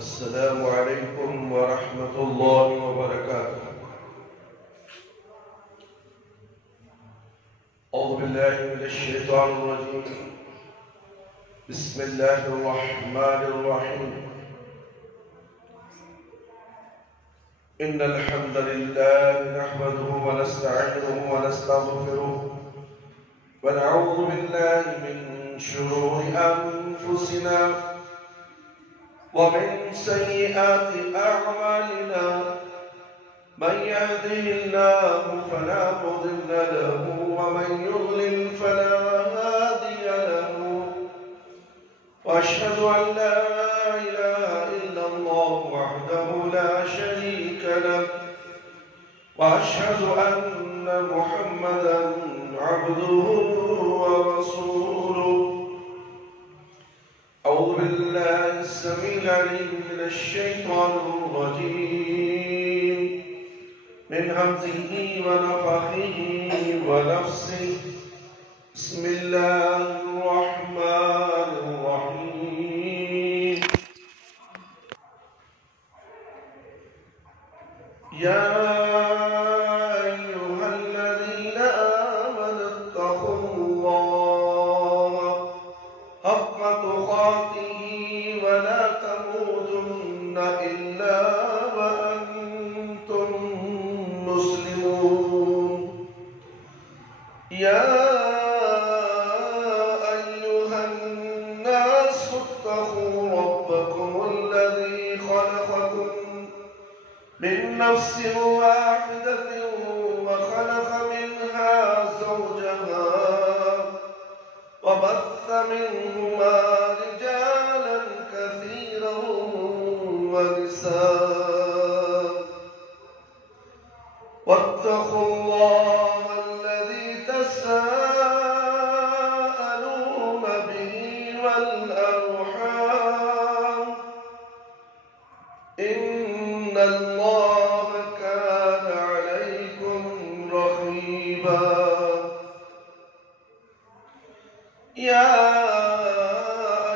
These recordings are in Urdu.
السلام عليكم ورحمة الله وبركاته. أعوذ بالله من الشيطان الرجيم. بسم الله الرحمن الرحيم. إن الحمد لله نحمده ونستعينه ونستغفره ونعوذ بالله من شرور أنفسنا ومن سيئات أعمالنا. من يهده الله فلا مضل له ومن يضلل فلا هادي له. وأشهد أن لا إله إلا الله وحده لا شريك له وأشهد أن محمدا عبده ورسوله. أعوذ بالله السميع العليم من الشيطان الرجيم من همزه ونفخه ونفسه. بسم الله الرحمن الرحيم. يا أيها الذين آمنوا اتقوا الله حق تقاته ولا تموتن إلا وأنتم مسلمون. يا أيها الناس اتقوا ربكم الذي خلقكم من نفس واحدة وخلق منها زوجها وبث منهما رجالا كثيرا ونساء. واتقوا الله الذي تساءلون به والأرحام إن الله كان عليكم رقيبا. يا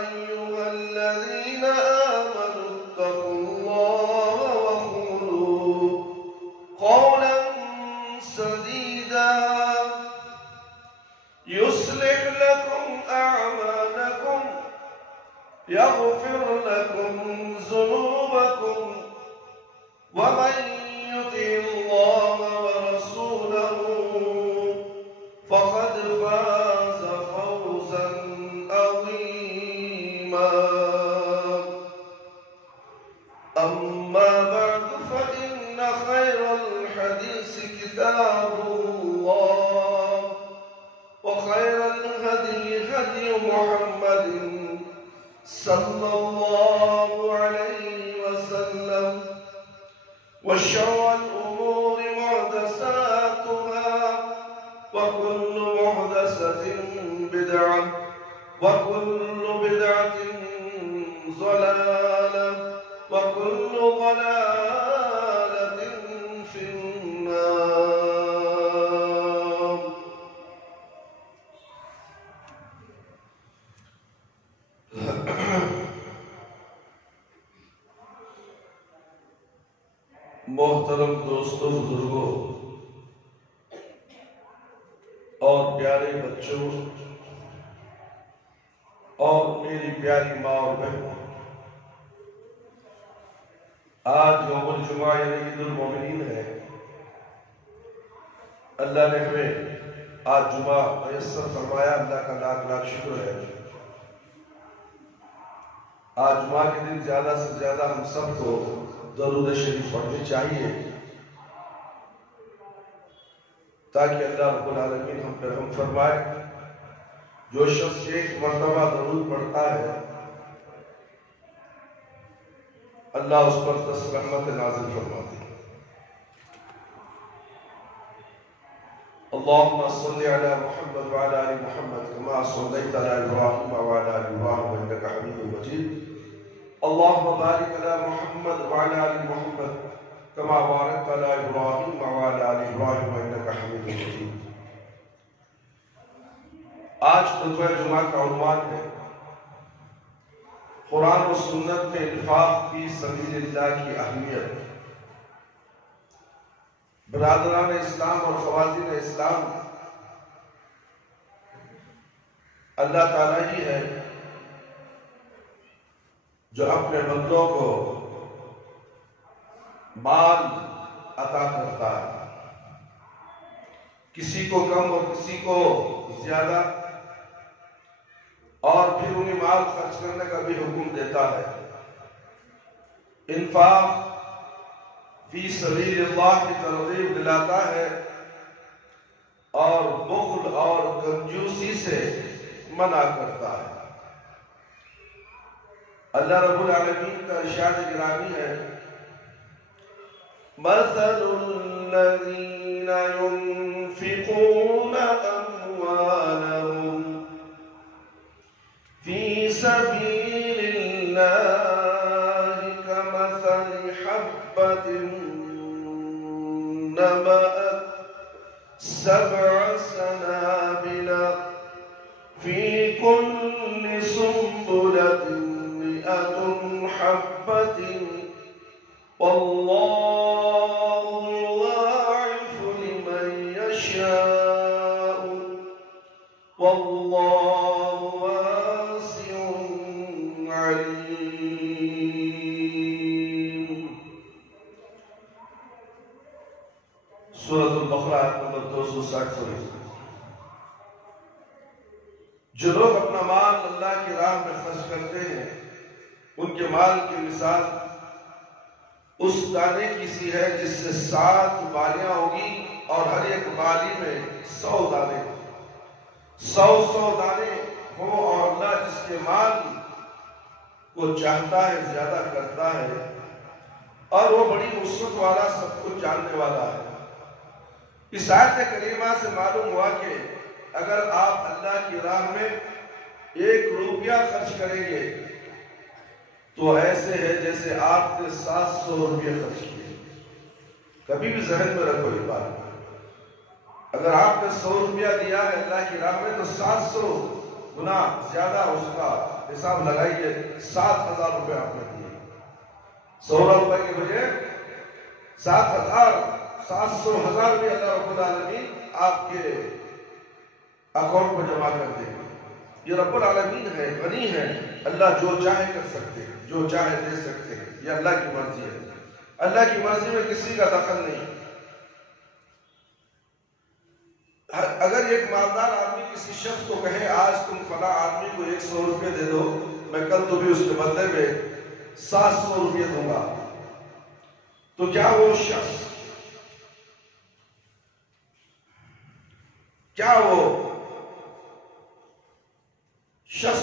أيها الذين آمنوا اتقوا الله وقولوا قولا سديدا يصلح لكم أعمالكم يغفر لكم ذنوبكم ومن يطع الله ورسوله فقد فاز فوزا عظيما. أما بعد فإن خير الحديث كتاب الله وخير الهدي هدي محمد صلى الله عليه وسلم وشر الأمور محدثاتها وكل محدثة بدعة وكل بدعة ضلالة وكل ضلالة في النار. محترم دوستوں، بزرگوں اور پیارے بچوں اور میری پیاری ماں اور بہنوں، آج یوم الجمعہ یعنی عید المومنین ہے۔ اللہ نے ہمیں آج جمعہ میسر فرمایا، اللہ کا لاکھ لاکھ شکر ہے۔ آج جمعہ کے دن زیادہ سے زیادہ ہم سب کو درود شریف پڑھنی چاہیے تاکہ اللہ رب العالمین ہم پر رحم فرمائے جو شخص ایک مرتبہ درود پڑھتا ہے اللہ اس پر 10 رحمت نازل فرماتی ہے۔ اللهم صل على محمد وعلى آل محمد كما صليت على إبراهيم وعلى آل إبراهيم إنك حميد مجيد اللهم بارك على محمد وعلى آل محمد كما باركت على إبراهيم وعلى آل إبراهيم إنك حميد مجيد۔ آج خطبہ جمعہ کا عنوان ہے قرآن و سنت میں انفاق فی سبیل اللہ کی اہمیت۔ برادران اسلام اور خواتین اسلام، اللہ تعالیٰ ہی ہے جو اپنے بندوں کو مال عطا کرتا ہے، کسی کو کم اور کسی کو زیادہ، اور پھر انہیں مال خرچ کرنے کا بھی حکم دیتا ہے۔ انفاق فی سبیل اللہ کی ترغیب دلاتا ہے اور بخل اور کنجوسی سے منع کرتا ہے۔ اللہ رب العالمین کا ارشاد گرامی ہے مثل الذین ينفقون اموالهم فی سبیل اللہ کمثل حبۃ نبأت 7 سنابل فی کل سنبلۃ 100 حبۃ واللہ یضاعف لمن یشاء واللہ واسع علیم۔ سورۃ البقرہ آیت نمبر 260۔ جو لوگ اپنا مال اللہ کی راہ میں خرچ کرتے ہیں ان کے مال کی مثال اس دانے کی سی ہے جس سے 7 بالیاں ہوگی اور ہر ایک بالی میں 100 دانے، 100 دانے ہوں، اور اللہ جس کے مال کو چاہتا ہے زیادہ کرتا ہے، اور وہ بڑی وسعت والا سب کچھ جاننے والا ہے۔ اس آیت کریمہ سے معلوم ہوا کہ اگر آپ اللہ کی راہ میں 1 روپیہ خرچ کریں گے تو ایسے ہے جیسے آپ نے 700 روپیہ خرچ کیے۔ کبھی بھی ذہن میں رکھو یہ بات، اگر آپ نے 100 روپیہ دیا ہے اللہ کی راہ میں تو 700 گنا زیادہ اس کا حساب لگائیے، 7,000 روپے آپ نے دیے۔ 100 روپے کے بجائے 7,000 روپے اللہ رب العالمین آپ کے اکاؤنٹ میں جمع کر دیں گے۔ یہ رب العالمین ہے، غنی ہے، اللہ جو چاہے کر سکتے ہیں، جو چاہے دے سکتے ہیں، یہ اللہ کی مرضی ہے۔ اللہ کی مرضی میں کسی کا دخل نہیں۔ اگر ایک مالدار آدمی کسی شخص کو کہے آج تم فلاں آدمی کو 100 روپے دے دو، میں کل تمہیں اس کے بدلے میں 700 روپے دوں گا، تو کیا وہ شخص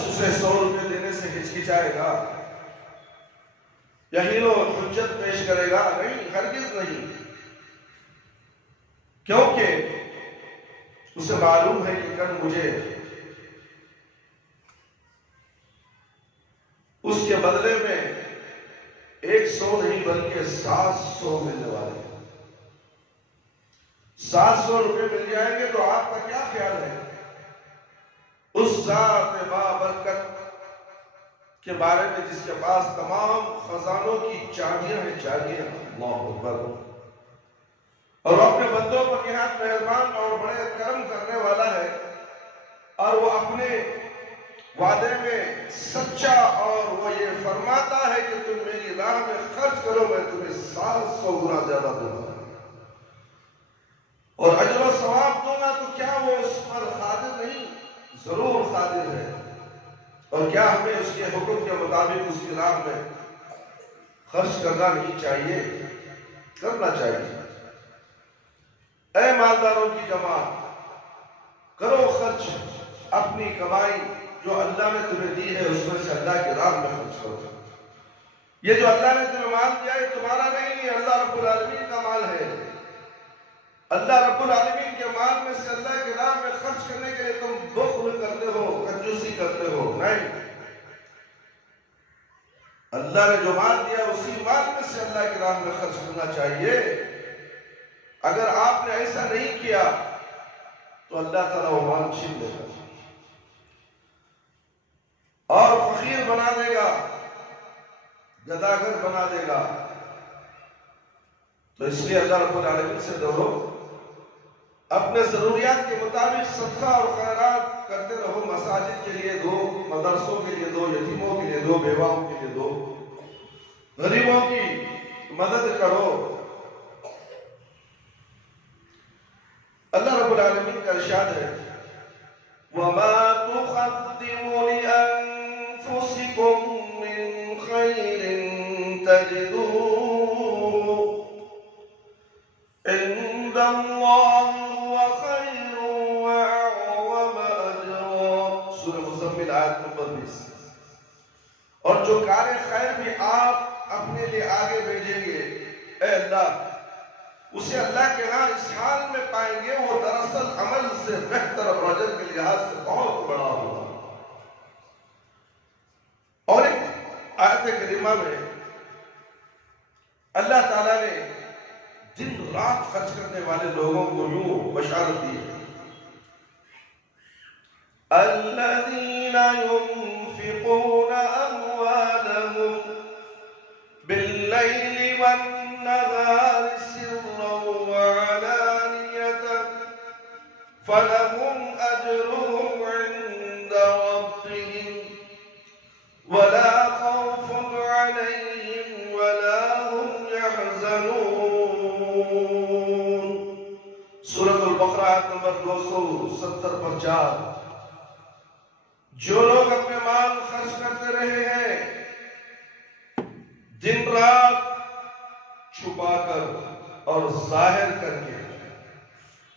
اسے 100 روپے دینے سے ہچکچائے گا یا حیل و حجت پیش کرے گا؟ نہیں، ہرگز نہیں، کیونکہ اسے معلوم ہے کہ کل مجھے اس کے بدلے میں 100 نہیں بلکہ 700 ملنے والے ہیں۔ 700 روپے مل جائیں گے تو آپ کا کیا خیال ہے اس ذات بابرکت کے بارے میں جس کے پاس تمام خزانوں کی چابیاں ہیں، چابیاں، اللہ اکبر، اور وہ اپنے بندوں پر نہایت مہربان اور بڑے کرم کرنے والا ہے، اور وہ اپنے وعدے میں سچا، اور وہ یہ فرماتا ہے کہ تم میری راہ میں خرچ کرو میں تمہیں 700 گنا زیادہ دوں گا اور اجر و ثواب دوں گا۔ تو کیا وہ اس پر قادر نہیں؟ ضرور قادر ہے، اور کیا ہمیں اس کے حکم کے مطابق اس کی راہ میں خرچ کرنا نہیں چاہیے؟ کرنا چاہیے۔ اے مالداروں کی جماعت، کرو خرچ، اپنی کمائی جو اللہ نے تمہیں دی ہے اس میں سے اللہ کی راہ میں خرچ کرو۔ یہ جو اللہ نے تمہیں مال دیا ہے تمہارا نہیں، یہ اللہ رب العالمین کا مال ہے۔ اللہ رب العالمین کے مال میں سے اللہ کی راہ میں خرچ کرنے کے لیے تم بخل کرتے ہو، کنجوسی کرتے ہو، نہیں۔ اللہ نے جو مال دیا اسی مال میں سے اللہ کی راہ میں خرچ کرنا چاہیے۔ اگر آپ نے ایسا نہیں کیا تو اللہ تعالیٰ وہ مال چھین دے گا اور فقیر بنا دے گا، گداگر بنا دے گا۔ تو اس لیے اللہ رب العالمین سے ڈرو، اپنے ضروریات کے مطابق صدقہ اور خیرات کرتے رہو، مساجد کے لیے دو، مدرسوں کے لیے دو، یتیموں کے لیے دو، بیواؤں کے لیے دو، غریبوں کی مدد کرو۔ اللہ رب العالمین کا ارشاد ہے وَمَا تُقَدِّمُوا لِأَنفُسِكُم مِّن خَيْرٍ تَجِدُوهُ عِندَ اللَّهِ هُوَ خَيْرٌ وَأَعْظَمَ أَجْرًا۔ سورہ مزمل آیت نمبر 20۔ اور جو کار خیر بھی آپ اپنے لیے آگے بھیجیں گے اے اللہ، اسے اللہ کے ہاں اس حال میں پائیں گے وہ دراصل عمل سے بہتر اور اجر کے لحاظ سے بہت بڑا ہوگا۔ اور ایک آیت کریمہ میں اللہ تعالیٰ نے دن رات خرچ کرنے والے لوگوں کو یوں بشارت دی ہے الذین ينفقون اموالهم باللیل والنہار سرا وعلانیة فلهم اجرهم عند ربهم ولا خوف عليهم ولا هم يحزنون۔ سورۃ البقرہ آیت نمبر 270 پر 4۔ جو لوگ اپنے مال خرچ کرتے رہے ہیں دن رات چھپا کر اور ظاہر کر کے،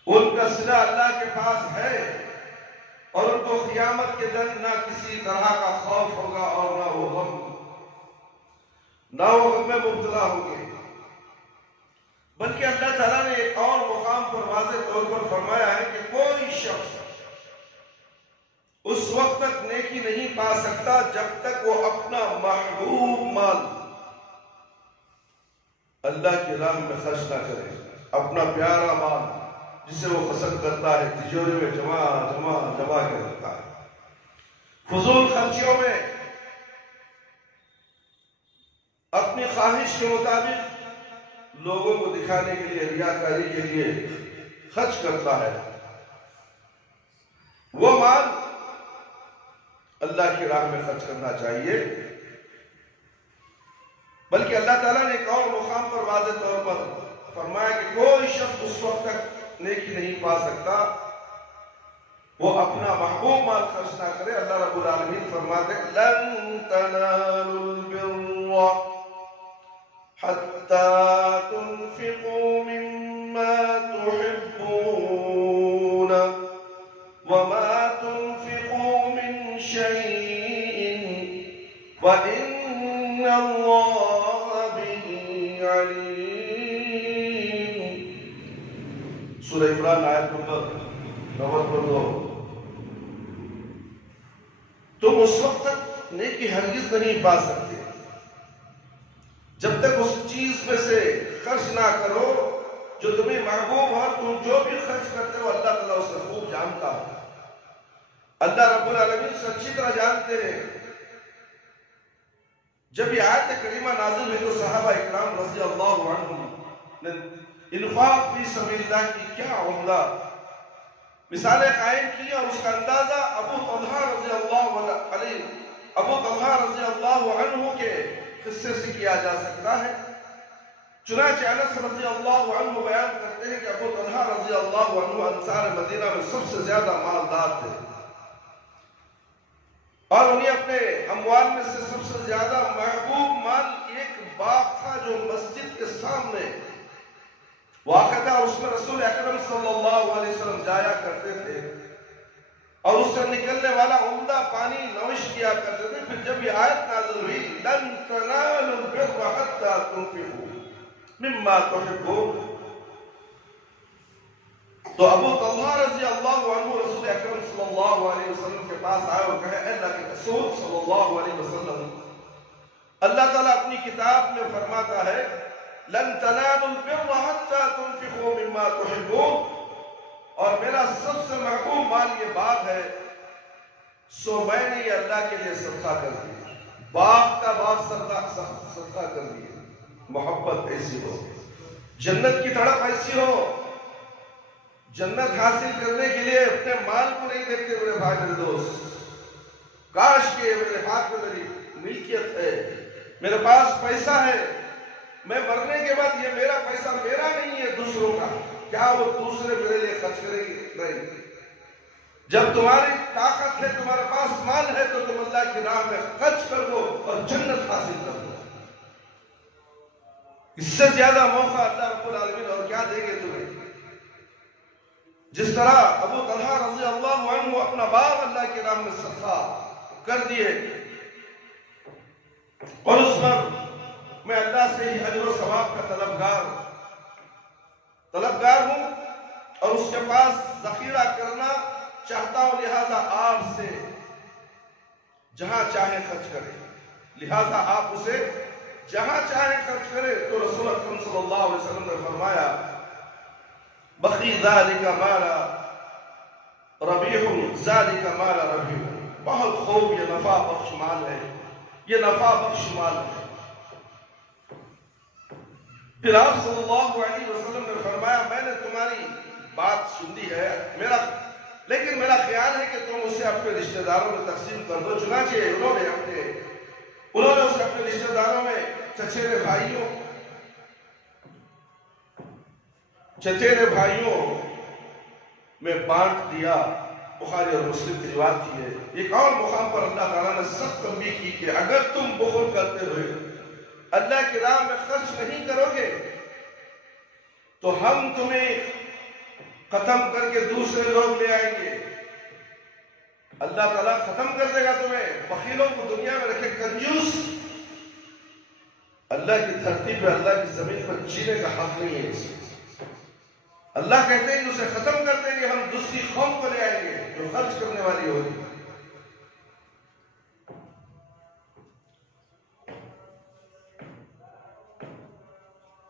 ان کا صلہ اللہ کے پاس ہے اور ان کو قیامت کے دن نہ کسی طرح کا خوف ہوگا اور نہ وہ غم میں مبتلا ہوں گے۔ بلکہ اللہ تعالیٰ نے ایک اور مقام پر واضح طور پر فرمایا ہے کہ کوئی شخص اس وقت تک نیکی نہیں پا سکتا جب تک وہ اپنا محبوب مال اللہ کی راہ میں خرچ نہ کرے۔ اپنا پیارا مال جسے وہ پسند کرتا ہے تجوری میں جمع کے رکھتا ہے، فضول خرچیوں میں اپنی خواہش کے مطابق لوگوں کو دکھانے کے لیے، ریاکاری کے لیے خرچ کرتا ہے، وہ مال اللہ کی راہ میں خرچ کرنا چاہیے۔ بلکہ اللہ تعالیٰ نے ایک اور مقام پر واضح طور پر فرمایا کہ کوئی شخص اس وقت تک نیکی نہیں پا سکتا وہ اپنا محبوب مال خرچ نہ کرے۔ اللہ رب العالمین فرماتے ہیں لَن تَنَالُوا الْبِرَّ حَتَّى تُنْفِقُوا مِمَّا تُحِبُّونَ وَمَا تُنْفِقُوا مِنْ شَيْءٍ فَإِنَّ اللَّهَ بِهِ عَلِيمٌ۔ سورہ عمران آیت نمبر 92۔ تم اس وقت تک نیکی ہرگز نہیں پا سکتے جب تک اس چیز میں سے خرچ نہ کرو جو تمہیں محبوب ہو۔ تم جو بھی خرچ کرتے ہو اللہ تعالیٰ اسے خوب جانتا ہے۔ اللہ رب العالمین سے اچھی طرح جانتے ہیں۔ جب یہ آیت کریمہ نازل ہوئی تو صحابہ اکرام رضی اللہ عنہم نے انفاق فی سبیل اللہ کی کیا عمدہ مثالیں قائم کی، اور اس کا اندازہ ابو طلحہ رضی اللہ عنہ کے قصے سے کیا جا سکتا ہے۔ چنانچہ انس رضی اللہ عنہ بیان کرتے ہیں کہ ابو طلحہ رضی اللہ عنہ انصار مدینہ میں سب سے زیادہ مالدار تھے، اور انہیں اپنے اموال میں سے سب سے زیادہ محبوب مال ایک باغ تھا جو مسجد کے سامنے واقع تھا، اور اس میں رسول اکرم صلی اللہ علیہ وسلم جایا کرتے تھے اور اس سے نکلنے والا عمدہ پانی نوش کیا کرتے تھے. پھر جب یہ آیت نازل ہوئی لن تنالوا البر حتى تنفقوا مما تحبون، تو ابو طلحہ رضی اللہ عنہ رسول اکرم صلی اللہ علیہ وسلم کے پاس آئے اور کہے اے اللہ کے رسول صلی اللہ علیہ وسلم، اللہ تعالیٰ اپنی کتاب میں فرماتا ہے لن تنالوا البر حتى تنفقوا مما تحبون، اور میرا سب سے محبوب مال یہ بات ہے، سو میں نے یہ اللہ کے لیے صدقہ کر دیا، باغ کا باغ صدقہ کر دیا. محبت ایسی ہو، جنت کی تڑپ ایسی ہو، جنت حاصل کرنے کے لیے اپنے مال کو نہیں دیکھتے میرے بھائی میرے دوست. کاش کہ میرے ہاتھ میں میری ملکیت ہے، میرے پاس پیسہ ہے، میں مرنے کے بعد یہ میرا پیسہ میرا نہیں ہے دوسروں کا، کیا وہ دوسرے میرے لیے خرچ کریں گے؟ نہیں. جب تمہاری طاقت ہے، تمہارے پاس مال ہے، تو تم اللہ کی راہ میں خرچ کر دو اور جنت حاصل کر دو. اس سے زیادہ موقع اللہ رب العالمین اور کیا دیں گے تمہیں؟ جس طرح ابو طلحہ رضی اللہ عنہ اپنا باغ اللہ کی راہ میں صدقہ کر دیے، اور اس پر میں اللہ سے ہی اجر و ثواب کا طلبگار ہوں، اور اس کے پاس ذخیرہ کرنا چاہتا ہوں، لہذا آپ سے جہاں چاہے خرچ کرے، لہذا آپ اسے جہاں چاہے خرچ کرے. تو رسول اکرم صلی اللہ علیہ وسلم نے فرمایا بخی ذالک مالا ربیح، ذالک مالا ربیح، بہت خوب، یہ نفع بخش مال ہے، یہ نفع بخش مال ہے. پھر آپ صلی اللہ علیہ وسلم نے فرمایا میں نے تمہاری بات سنی ہے، لیکن میرا خیال ہے کہ تم اسے اپنے رشتہ داروں میں تقسیم کر دو. چنانچہ انہوں نے اسے اپنے رشتہ داروں میں چچیرے بھائیوں میں بانٹ دیا. بخاری اور مسلم کی روایت ہے. ایک اور مقام پر اللہ تعالیٰ نے سخت تنبیہ کی کہ اگر تم بخل کرتے ہوئے اللہ کی راہ میں خرچ نہیں کرو گے تو ہم تمہیں ختم کر کے دوسرے لوگ لے آئیں گے. اللہ تعالیٰ ختم کر دے گا تمہیں. بخیلوں کو دنیا میں رکھے کنجوس، اللہ کی دھرتی پہ اللہ کی زمین پر جینے کا حق نہیں ہے اسے. اللہ کہتے ہیں کہ اسے ختم کر دیں گے، ہم دوسری قوم کو لے آئیں گے جو خرچ کرنے والی ہوگی.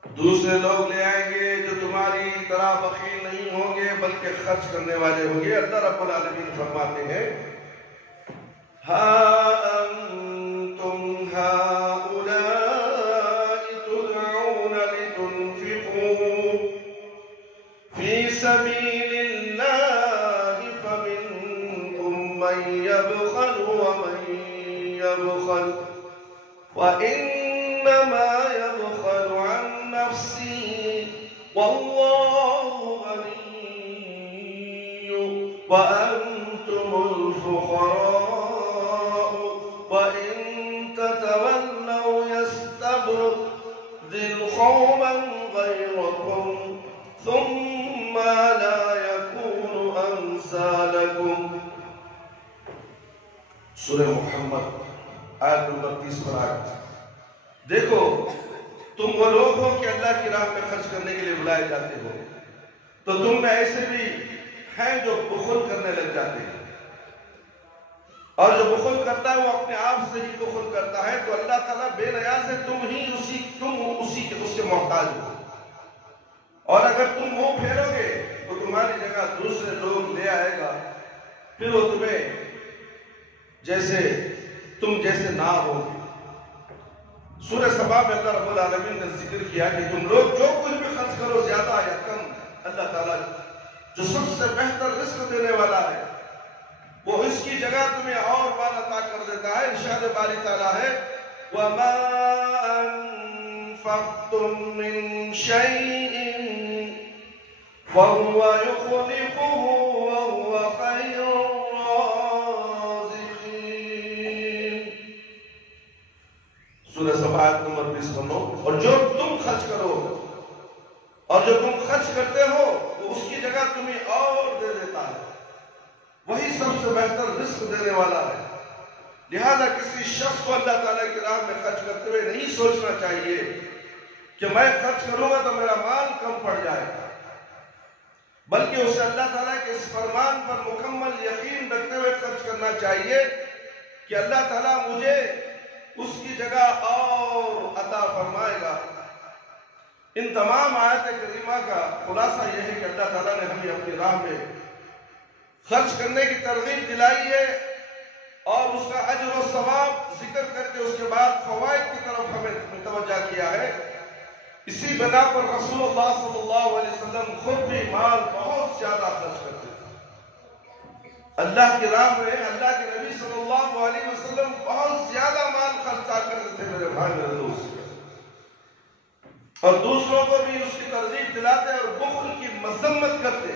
دوسرے لوگ لے آئیں گے جو تمہاری طرح بخیل نہیں ہوں گے بلکہ خرچ کرنے والے ہوں گے. اللہ رب العالمین فرماتے ہیں ہا انتم ہؤلاء تدعون لتنفقوا فی سبیل اللہ فمنکم من یبخل ومن یبخل وانما یبخل عن نفسی واللہ غنی وانتم الفقراء وان تتولوا يستبدل قوما غيركم ثم لا يكون امثالكم. سورہ محمد آیت نمبر 30 پر آیت. دیکھو تم وہ لوگ ہو کہ اللہ کی راہ میں خرچ کرنے کے لیے بلائے جاتے ہو، تو تم میں ایسے بھی ہیں جو بخل کرنے لگ جاتے ہیں، اور جو بخل کرتا ہے وہ اپنے آپ سے ہی بخل کرتا ہے. تو اللہ تعالیٰ بے نیاز ہے، تم اس کے محتاج ہو، اور اگر تم منہ پھیرو گے تو تمہاری جگہ دوسرے لوگ لے آئے گا، پھر وہ تم جیسے نہ ہو. سورہ سبا میں اللہ رب العالمین نے ذکر کیا کہ تم لوگ جو کچھ بھی خرچ کرو زیادہ یا کم، اللہ تعالیٰ جو سب سے بہتر رزق دینے والا ہے وہ اس کی جگہ تمہیں اور مال عطا کر دیتا ہے. ارشاد باری تعالیٰ ہے وَمَا أَنفَقْتُم مِّن شَيْءٍ فَهُوَ يُخْلِفُهُ وَهُوَ خَيْرُ سورہ سبا آیت نمبر 20 پر 9. اور جو تم خرچ کرو اور جو تم خرچ کرتے ہو وہ اس کی جگہ تمہیں اور دے دیتا ہے. وہی سب سے بہتر رزق دینے والا ہے۔ لہذا کسی شخص کو اللہ تعالیٰ کی راہ میں خرچ کرتے ہوئے نہیں سوچنا چاہیے کہ میں خرچ کروں گا تو میرا مال کم پڑ جائے گا، بلکہ اسے اللہ تعالیٰ کے اس فرمان پر مکمل یقین رکھتے ہوئے خرچ کرنا چاہیے کہ اللہ تعالیٰ مجھے اس کی جگہ اور عطا فرمائے گا۔ ان تمام آیات کریمہ کا خلاصہ یہ ہے کہ اللہ تعالیٰ نے ہمیں اپنی راہ میں خرچ کرنے کی ترغیب دلائی ہے اور اس کا اجر و ثواب ذکر کر کے اس کے بعد فوائد کی طرف ہمیں متوجہ کیا ہے۔ اسی بنا پر رسول اللہ صلی اللہ علیہ وسلم خود بھی مال بہت زیادہ خرچ کرتے تھے۔ اللہ کی راہ میں اللہ کے نبی صلی اللہ علیہ وسلم بہت زیادہ مال خرچا کرتے تھے میرے بھائی میرے دوست، اور دوسروں کو بھی اس کی ترغیب دلاتے اور بخل کی مذمت کرتے۔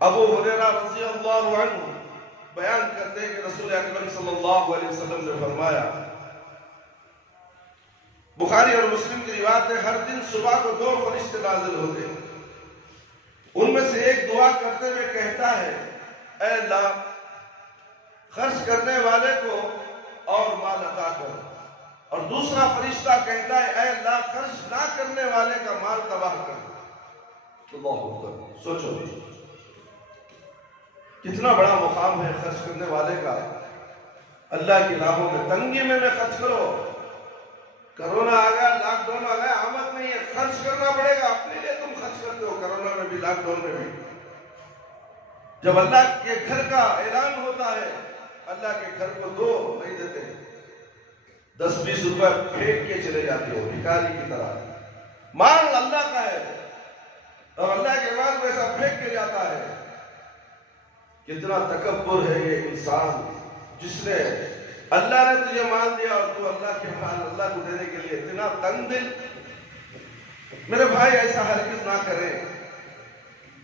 ابو ہریرہ رضی اللہ عنہ بیان کرتے ہیں کہ رسول اکرم صلی اللہ علیہ وسلم نے فرمایا، بخاری اور مسلم کی روایت ہے، ہر دن صبح کو 2 فرشتے نازل ہوتے ہیں، ان میں سے ایک دعا کرتے ہوئے کہتا ہے، اے اللہ خرچ کرنے والے کو اور مال عطا کر، اور دوسرا فرشتہ کہتا ہے، اے اللہ خرچ نہ کرنے والے کا مال تباہ کر۔ اللہ اکبر، سوچو کتنا بڑا مقام ہے خرچ کرنے والے کا۔ اللہ کی راہوں میں تنگی میں خرچ کرو۔ کرونا آ گیا، لاک ڈاؤن آ گیا، آمد نہیں ہے، خرچ کرنا پڑے گا۔ اپنے لیے تم خرچ کرتے ہو، کرونا میں بھی لاک ڈاؤن میں بھی۔ جب اللہ کے گھر کا اعلان ہوتا ہے، اللہ کے گھر کو دو نہیں دیتے، 10-20 روپے پھینک کے چلے جاتے ہو بھکاری کی طرح۔ مال اللہ کا ہے اور اللہ کے مال کو ایسا پھینک کے جاتا ہے۔ کتنا تکبر ہے یہ انسان جس نے اللہ نے تجھے مال دیا اور تو اللہ کے مال اللہ کو دینے کے لیے اتنا تنگ دل۔ میرے بھائی ایسا ہرگز نہ کریں،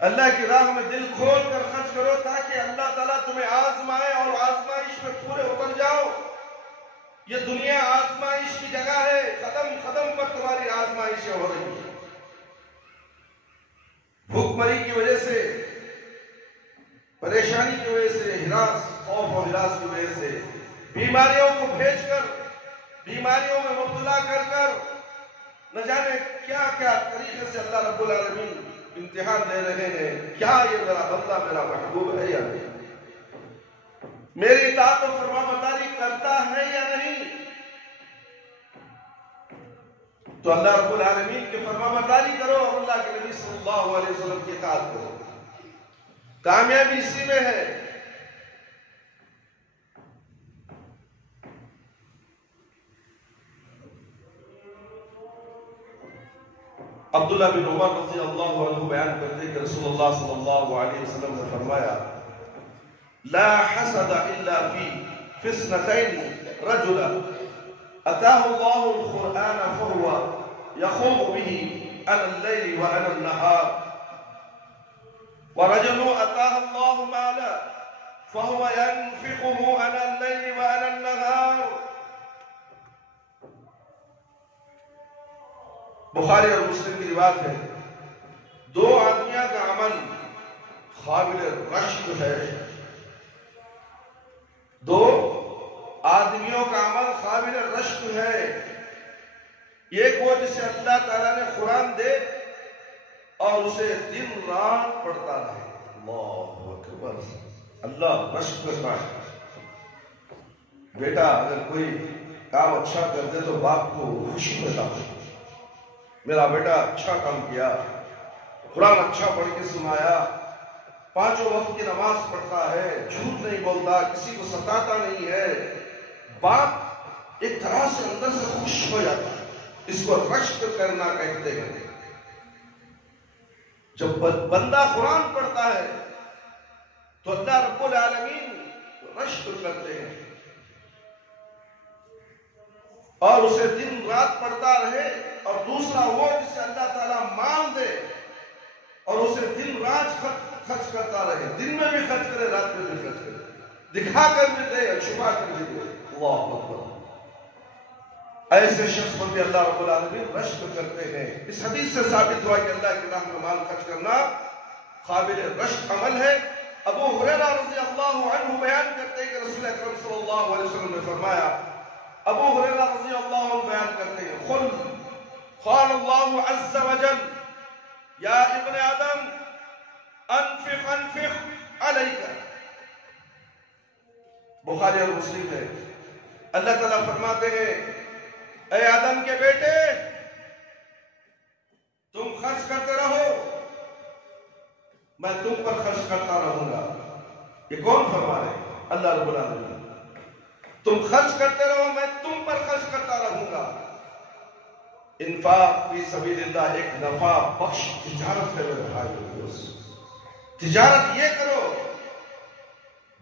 اللہ کی راہ میں دل کھول کر خرچ کرو تاکہ اللہ تعالیٰ تمہیں آزمائے اور آزمائش میں پورے اتر جاؤ۔ یہ دنیا آزمائش کی جگہ ہے، قدم قدم پر تمہاری آزمائشیں ہو رہی ہیں۔ بھوک مری کی وجہ سے، پریشانی کی وجہ سے، ہراس خوف اور ہراس کی وجہ سے، بیماریوں کو بھیج کر، بیماریوں میں مبتلا کر کر نہ جانے کیا کیا طریقے سے اللہ رب العالمین امتحان دے رہے ہیں۔ کیا یہ میرا بندہ میرا محبوب ہے یا نہیں؟ میری اطاعت و فرما برداری کرتا ہے یا نہیں؟ تو اللہ رب العالمین کی فرما برداری کرو اور اللہ کے نبی صلی اللہ علیہ وسلم کی اطاعت کرو۔ کامیابی اسی میں ہے۔ عبداللہ بن عمر رضی اللہ عنہ بیان کرتے ہیں کہ رسول اللہ صلی اللہ علیہ وسلم نے فرمایا، لا حسد الا فی اثنتین رجلا اتاه الله القرآن فهو يخوض به عن الليل وعن النهار، ورجل اتاه الله مالا فهو ينفقه عن الليل وعن النهار۔ بخاری اور مسلم کی روایت ہے، 2 آدمیوں کا عمل قابل رشک ہے، 2 آدمیوں کا عمل قابل رشک ہے۔ ایک وہ جسے اللہ تعالیٰ نے قرآن دے اور اسے دن رات پڑھتا رہے۔ اللہ اکبر، اللہ رشک کرتا ہے۔ بیٹا اگر کوئی کام اچھا کر دے تو باپ کو خوشی ہوتا ہے، میرا بیٹا اچھا کام کیا، قرآن اچھا پڑھ کے سنایا، 5 وقت کی نماز پڑھتا ہے، جھوٹ نہیں بولتا، کسی کو ستاتا نہیں ہے، باپ ایک طرح سے اندر سے خوش ہو جاتا ہے۔ اس کو رشک کرنا کہتے ہیں۔ جب بندہ قرآن پڑھتا ہے تو اللہ رب العالمین رشک کرتے ہیں اور اسے دن رات پڑھتا رہے۔ اور دوسرا وہ جسے اللہ تعالیٰ مال دے اور اسے دن رات خرچ کرتا رہے، دن میں بھی خرچ کرے، رات میں بھی خرچ کرے، دکھا کر بھی دے اور چھپا کر بھی دے۔ اللہ اکبر، ایسے شخص پر بھی اللہ رب العالمین رشک کرتے ہیں۔ اس حدیث سے ثابت ہوا کہ اللہ کی راہ میں مال خرچ کرنا قابل رشک عمل ہے ابو ہریرہ رضی اللہ عنہ بیان کرتے ہیں کہ رسول اکرم صلی اللہ علیہ وسلم نے فرمایا، ابو ہریرہ رضی اللہ عنہ بیان کرتے ہیں، قال اللہ عز وجل یا ابن آدم انفق علیک، بخاری اور مسلم ہے، اللہ تعالیٰ فرماتے ہیں اے آدم کے بیٹے تم خرچ کرتے رہو، میں تم پر خرچ کرتا رہوں گا۔ یہ کون فرما رہے ہیں؟ اللہ رب العالمین۔ تم خرچ کرتے رہو، میں تم پر خرچ کرتا رہوں گا۔ انفاق فی سبیل اللہ ایک نفع بخش تجارت ہے میرے بھائی دوست۔ تجارت یہ کرو،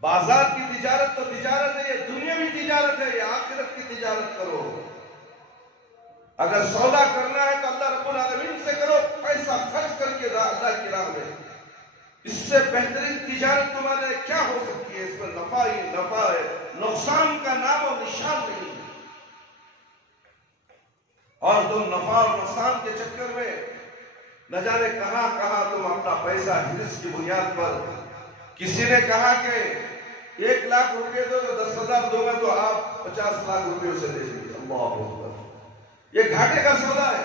بازار کی تجارت تو تجارت ہے، یہ دنیاوی تجارت ہے، یہ آخرت کی تجارت کرو۔ اگر سودا کرنا ہے تو اللہ رب العالمین سے کرو، پیسہ خرچ کر کے اللہ کی راہ میں۔ اس سے بہترین تجارت تمہارے کیا ہو سکتی ہے؟ اس میں نفع ہی نفع ہے، نقصان کا نام و نشان نہیں ہے۔ اور تم نفع اور نقصان کے چکر میں نہ جانے کہاں کہاں تم اپنا پیسہ حرص کی بنیاد پر، کسی نے کہا کہ 1 لاکھ روپے دو تو 10,000 دو گا تو آپ 50 لاکھ روپے اسے دے دیں گے، اللہ اکبر۔ یہ گھاٹے کا سودا ہے۔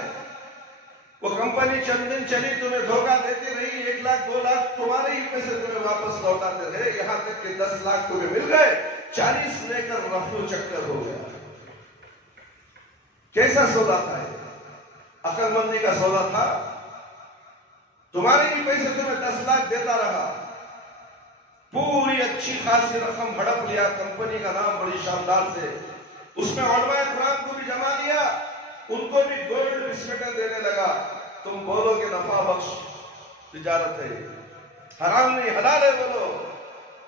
وہ کمپنی چند دن چلی، تمہیں دھوکہ دیتی رہی، 1 لاکھ 2 لاکھ تمہارے ہی پیسے تمہیں واپس لوٹاتے رہے، یہاں تک کہ 10 لاکھ تمہیں مل گئے، 40 لے کر رفو چکر ہو گیا۔ کیسا سودا تھا یہ؟ عقل مندی کا سودا تھا؟ تمہارے ہی پیسے تمہیں 10 لاکھ دیتا رہا، پوری اچھی خاصی رقم ہڑپ لیا، کمپنی کا نام بڑی شاندار سے، اس میں علماء کرام کو بھی جمع لیا، ان کو بھی گولڈ بسکٹیں دینے لگا۔ تم بولو کہ نفع بخش تجارت ہے، حرام نہیں حلال ہے بولو۔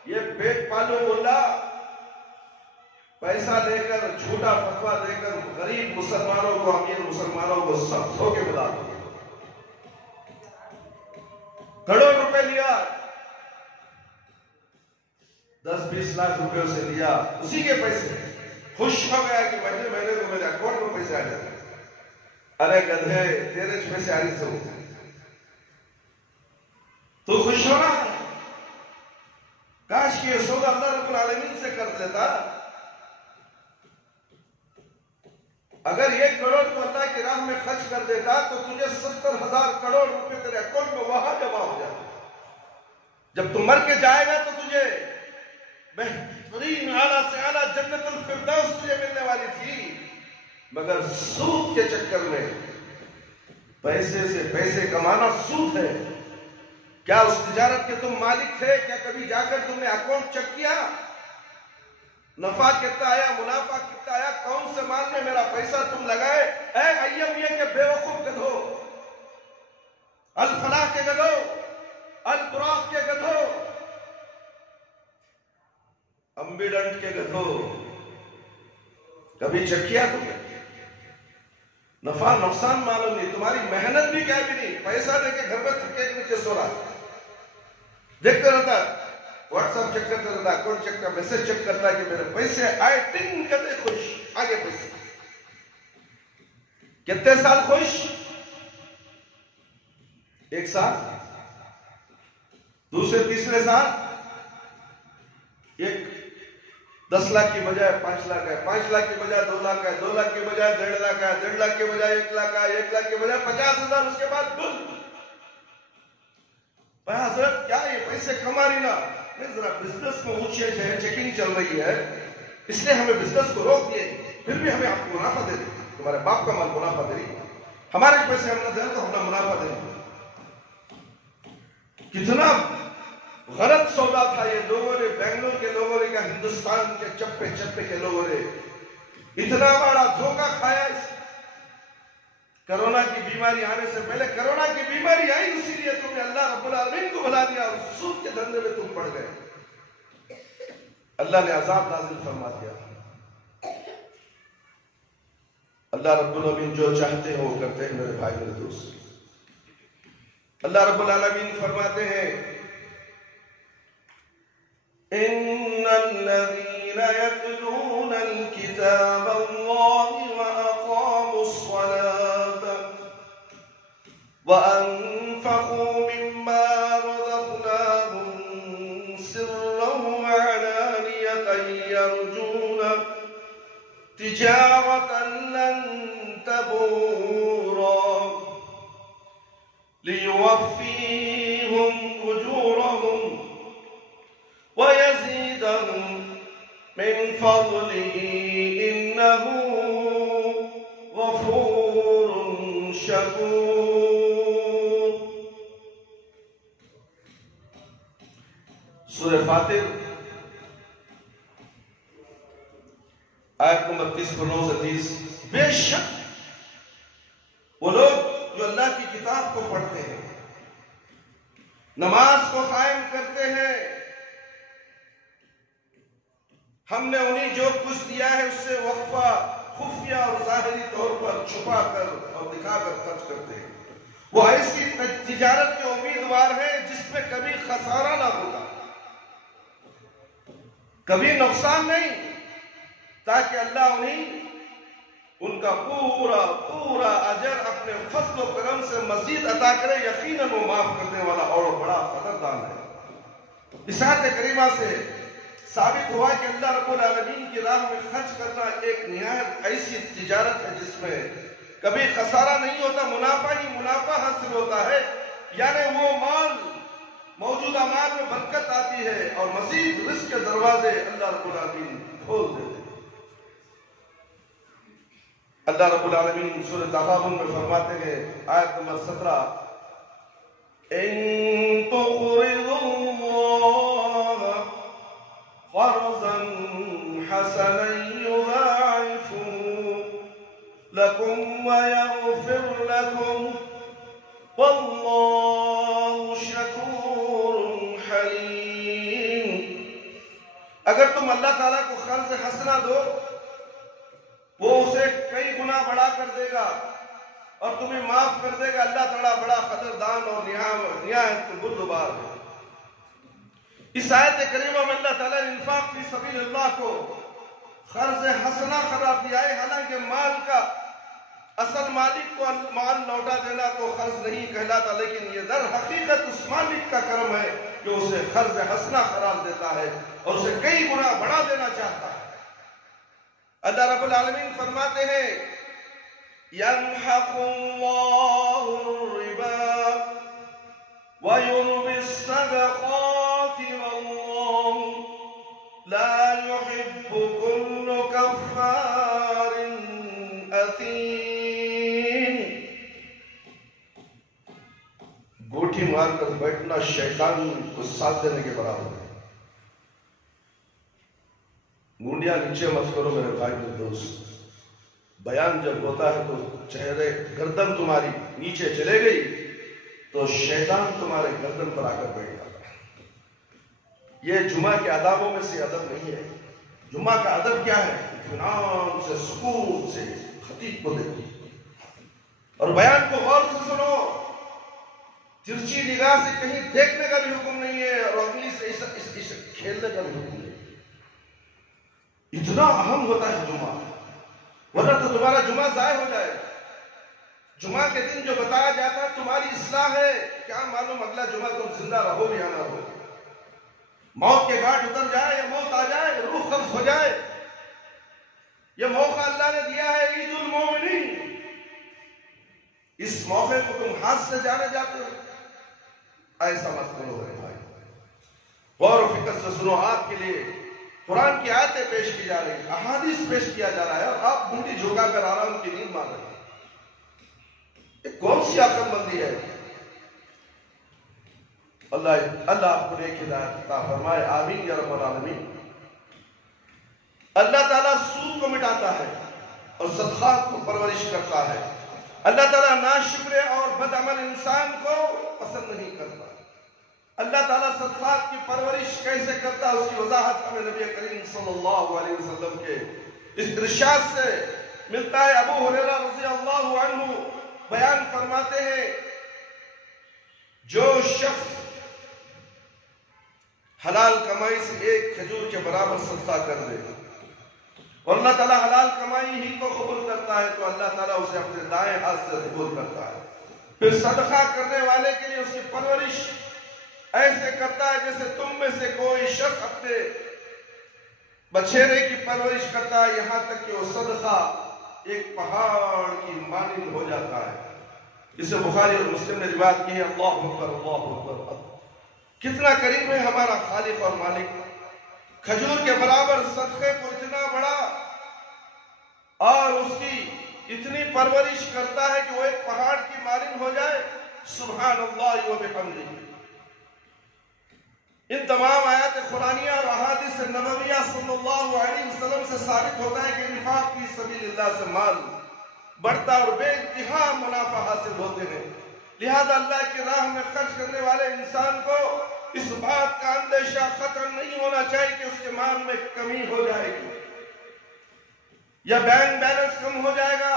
یہ پیٹ پالو ملا پیسہ لے کر، جھوٹا فتویٰ دے کر غریب مسلمانوں کو، امیر مسلمانوں کو سب دھوکے میں ڈال دیا۔ کروڑ روپے لیا، 10-20 لاکھ روپے اسے لیا، اسی کے پیسے، خوش ہو گیا کہ مہینے مہینے کو میرے اکاؤنٹ میں پیسے آ جاتے۔ ارے گدھے، تیرے پیسے آ رہی سے تو خوش ہونا ہے؟ کاش کہ یہ سودا اللہ رب العالمین سے کر دیتا۔ اگر 1 کروڑ تو اللہ کی راہ میں خرچ کر دیتا تو تجھے 70,000 کروڑ روپے تیرے اکاؤنٹ میں وہاں جمع ہو جاتے۔ جب تم مر کے جائے گا تو تجھے بہترین اعلیٰ سے اعلیٰ جنت الفردوس تجھے ملنے والی تھی، مگر سود کے چکر میں پیسے سے پیسے کمانا سود ہے۔ کیا اس تجارت کے تم مالک تھے؟ کیا کبھی جا کر تم نے اکاؤنٹ چیک کیا؟ نفع کتنا آیا، منافع کتنا آیا، کون سے مال میں میرا پیسہ تم لگائے؟ اے ایمیہ کے بے وقوف گدھو، الفلاح کے گدھو، البراق کے گدھو، امبیڈنٹ کے گدھو، کبھی چیک کیا تم نے؟ نفع نقصان معلوم نہیں، تمہاری محنت بھی کیا بھی نہیں، پیسہ دے کے گھر میں تھکے کے نیچے سو رہا، دیکھتے رہتا، واٹس ایپ چیک کرتا رہتا، اکاؤنٹ چیک کرتا، میسج چیک کرتا کہ میرے پیسے آئے، ٹنگ کرتے خوش، آگے پیسے۔ کتنے سال خوش؟ 1 سال، دوسرے تیسرے سال 10 لاکھ کی بجائے 5 لاکھ ہے، 5 لاکھ کی بجائے 2 لاکھ ہے، 2 لاکھ کی بجائے 1.5 لاکھ ہے، 1.5 لاکھ کی بجائے 1 لاکھ ہے، 1 لاکھ کی بجائے 50,000، اس کے بعد گل۔ بھائی حضرت کیا یہ پیسے کما رہی نا؟ نہیں، ذرا بزنس میں اونچے ہے، چیکنگ چل رہی ہے، اس لیے ہمیں بزنس کو روک دیے، پھر بھی ہمیں آپ کو منافع دے دیں، تمہارے باپ کا مال منافع دے رہی، ہمارے پیسے ہم نہ دیں تو ہمیں منافع دے دیں۔ کتنا غلط سودا تھا یہ، لوگوں نے، بنگلور کے لوگوں نے، کیا ہندوستان کے چپے چپے کے لوگوں نے اتنا بڑا دھوکہ کھایا۔ کرونا کی بیماری آنے سے پہلے، کرونا کی بیماری آئی اسی لیے تم نے اللہ رب العالمین کو بھلا دیا اور سود کے دھندے میں تم پڑ گئے، اللہ نے عذاب نازل فرما دیا۔ اللہ رب العالمین جو چاہتے ہیں وہ کرتے ہیں میرے بھائی میرے دوست۔ اللہ رب العالمین فرماتے ہیں ان الذين يتلون الكتاب الله واقاموا الصلاه وانفقوا مما رزقناهم يرجون تجارة لن تبورا ليوفيهم أجورهم ويزيدهم من فضله إنه غفور شكور. سورہ فاتر آیت نمبر 30 بے شک وہ لوگ جو اللہ کی کتاب کو پڑھتے ہیں، نماز کو قائم کرتے ہیں، ہم نے انہیں جو کچھ دیا ہے اس سے وقفہ خفیہ اور ظاہری طور پر چھپا کر اور دکھا کر خرچ کرتے ہیں. وہ ایسی تجارت کے امیدوار ہیں جس میں کبھی خسارہ نہ ہوگا، کبھی نقصان نہیں، تاکہ اللہ انہیں ان کا پورا اجر اپنے فضل و کرم سے مزید عطا کرے. یقیناً وہ معاف کرنے والا اور بڑا قدردان ہے. اس آیت کریمہ سے ثابت ہوا کہ اللہ رب العالمین کی راہ میں خرچ کرنا ایک نہایت ایسی تجارت ہے جس میں کبھی خسارہ نہیں ہوتا، منافع ہی منافع حاصل ہوتا ہے. یعنی وہ مال، موجودہ مال میں برکت آتی ہے اور مزید رزق کے دروازے اللہ رب العالمین کھول دیتے ہیں. اللہ رب العالمین سورہ تغابن میں فرماتے ہیں آیت نمبر 17 إن تقرضوا الله قرضا حسنا يضاعفه لكم ويغفر لكم والله شكور حليم. اگر تم اللہ تعالیٰ کو قرض حسنہ دو، وہ اسے کئی گنا بڑھا کر دے گا اور تمہیں معاف کر دے گا. اللہ تعالیٰ بڑا قدردان اور نہایت بردبار ہے. اس آیت کریمہ میں اللہ تعالیٰ نے انفاق فی سبیل اللہ کو قرض حسنہ قرار دیا ہے. حالانکہ مال کا اصل مالک کو مال لوٹا دینا تو قرض نہیں کہلاتا، لیکن یہ در حقیقت اس مالک کا کرم ہے جو اسے قرض حسنہ قرار دیتا ہے اور اسے کئی گنا بڑھا دینا چاہتا ہے. اللہ رب العالمین فرماتے ہیں يَمْحَقُ اللَّهُ الرِّبَا وَيُرْبِي الصَّدَقَاتِ وَاللَّهُ لَا يُحِبُّ كُلَّ كَفَّارٍ أَثِيمٍ. گوٹھی مار کر بیٹھنا شیطان کو ساتھ دینے کے برابر ہے. مونڈیاں نیچے مت کرو میرے بھائی میرے دوست. بیان جب ہوتا ہے تو چہرے گردن تمہاری نیچے چلے گئی تو شیطان تمہارے گردن پر آ کر بیٹھ جاتا ہے. یہ جمعہ کے آدابوں میں سے ادب نہیں ہے. جمعہ کا ادب کیا ہے؟ اطمینان سے، سکون سے خطیب کو دیکھو اور بیان کو غور سے سنو. ترچھی نگاہ سے کہیں دیکھنے کا بھی حکم نہیں ہے اور انگلی سے کھیلنے کا بھی حکم نہیں ہے. اتنا اہم ہوتا ہے جمعہ، ورنہ تو تمہارا جمعہ ضائع ہو جائے. جمعہ کے دن جو بتایا جاتا ہے تمہاری اصلاح ہے، کیا معلوم اگلا جمعہ تم زندہ رہو یا نہ رہو. موت کے گھاٹ اتر جائے یا موت آ جائے، روح قبض ہو جائے. یہ موقع اللہ نے دیا ہے عید المومنین. اس موقع کو تم ہاتھ سے جانے جاتے ہو. ایسا مت کرو میرے بھائی. غور و فکر سے سنو. آپ کے لیے قرآن کی آیتیں پیش کی جا رہی ہیں، احادیث پیش کیا جا رہا ہے اور آپ منڈی جھوکا کر آرام کی نیند مار رہے ہیں. یہ کون سی عقل مندی ہے؟ اللہ آپ کو نیک ہدایت عطا فرمائے. آمین یا رب العالمین. اللہ تعالیٰ سود کو مٹاتا ہے اور صدقات کو پرورش کرتا ہے. اللہ تعالیٰ ناشکر اور بدعمل انسان کو پسند نہیں کرتا. اللہ تعالیٰ صدقات کی پرورش کیسے کرتا ہے اس کی وضاحت ہمیں نبی کریم صلی اللہ علیہ وسلم کے اس ارشاد سے ملتا ہے. ابو ہریرہ رضی اللہ عنہ بیان فرماتے ہیں جو شخص حلال کمائی سے ایک کھجور کے برابر صدقہ کر دے اور اللہ تعالیٰ حلال کمائی ہی کو قبول کرتا ہے تو اللہ تعالیٰ اسے اپنے دائیں ہاتھ سے قبول کرتا ہے. پھر صدقہ کرنے والے کے لیے اس کی پرورش ایسے کرتا ہے جیسے تم میں سے کوئی شخص اپنے بچھیرے کی پرورش کرتا ہے یہاں تک کہ وہ صدقہ ایک پہاڑ کی مانند ہو جاتا ہے۔ اسے بخاری اور مسلم نے روایت کی ہے۔ اللہ اکبر اللہ اکبر۔ کتنا قریب ہے ہمارا خالق اور مالک، کھجور کے برابر صدقے کو اتنا بڑا اور اس کی اتنی پرورش کرتا ہے کہ وہ ایک پہاڑ کی مانند ہو جائے۔ سبحان اللہ و بحمدہ۔ ان تمام آیات قرآنیہ اور احادیث نبویہ صلی اللہ علیہ وسلم سے ثابت ہوتا ہے کہ انفاق فی سبیل اللہ سے مال بڑھتا اور بے انتہا منافع حاصل ہوتے ہیں۔ لہذا اللہ کی راہ میں خرچ کرنے والے انسان کو اس بات کا اندیشہ خطر نہیں ہونا چاہیے کہ اس کے مال میں کمی ہو جائے گی یا بینک بیلنس کم ہو جائے گا،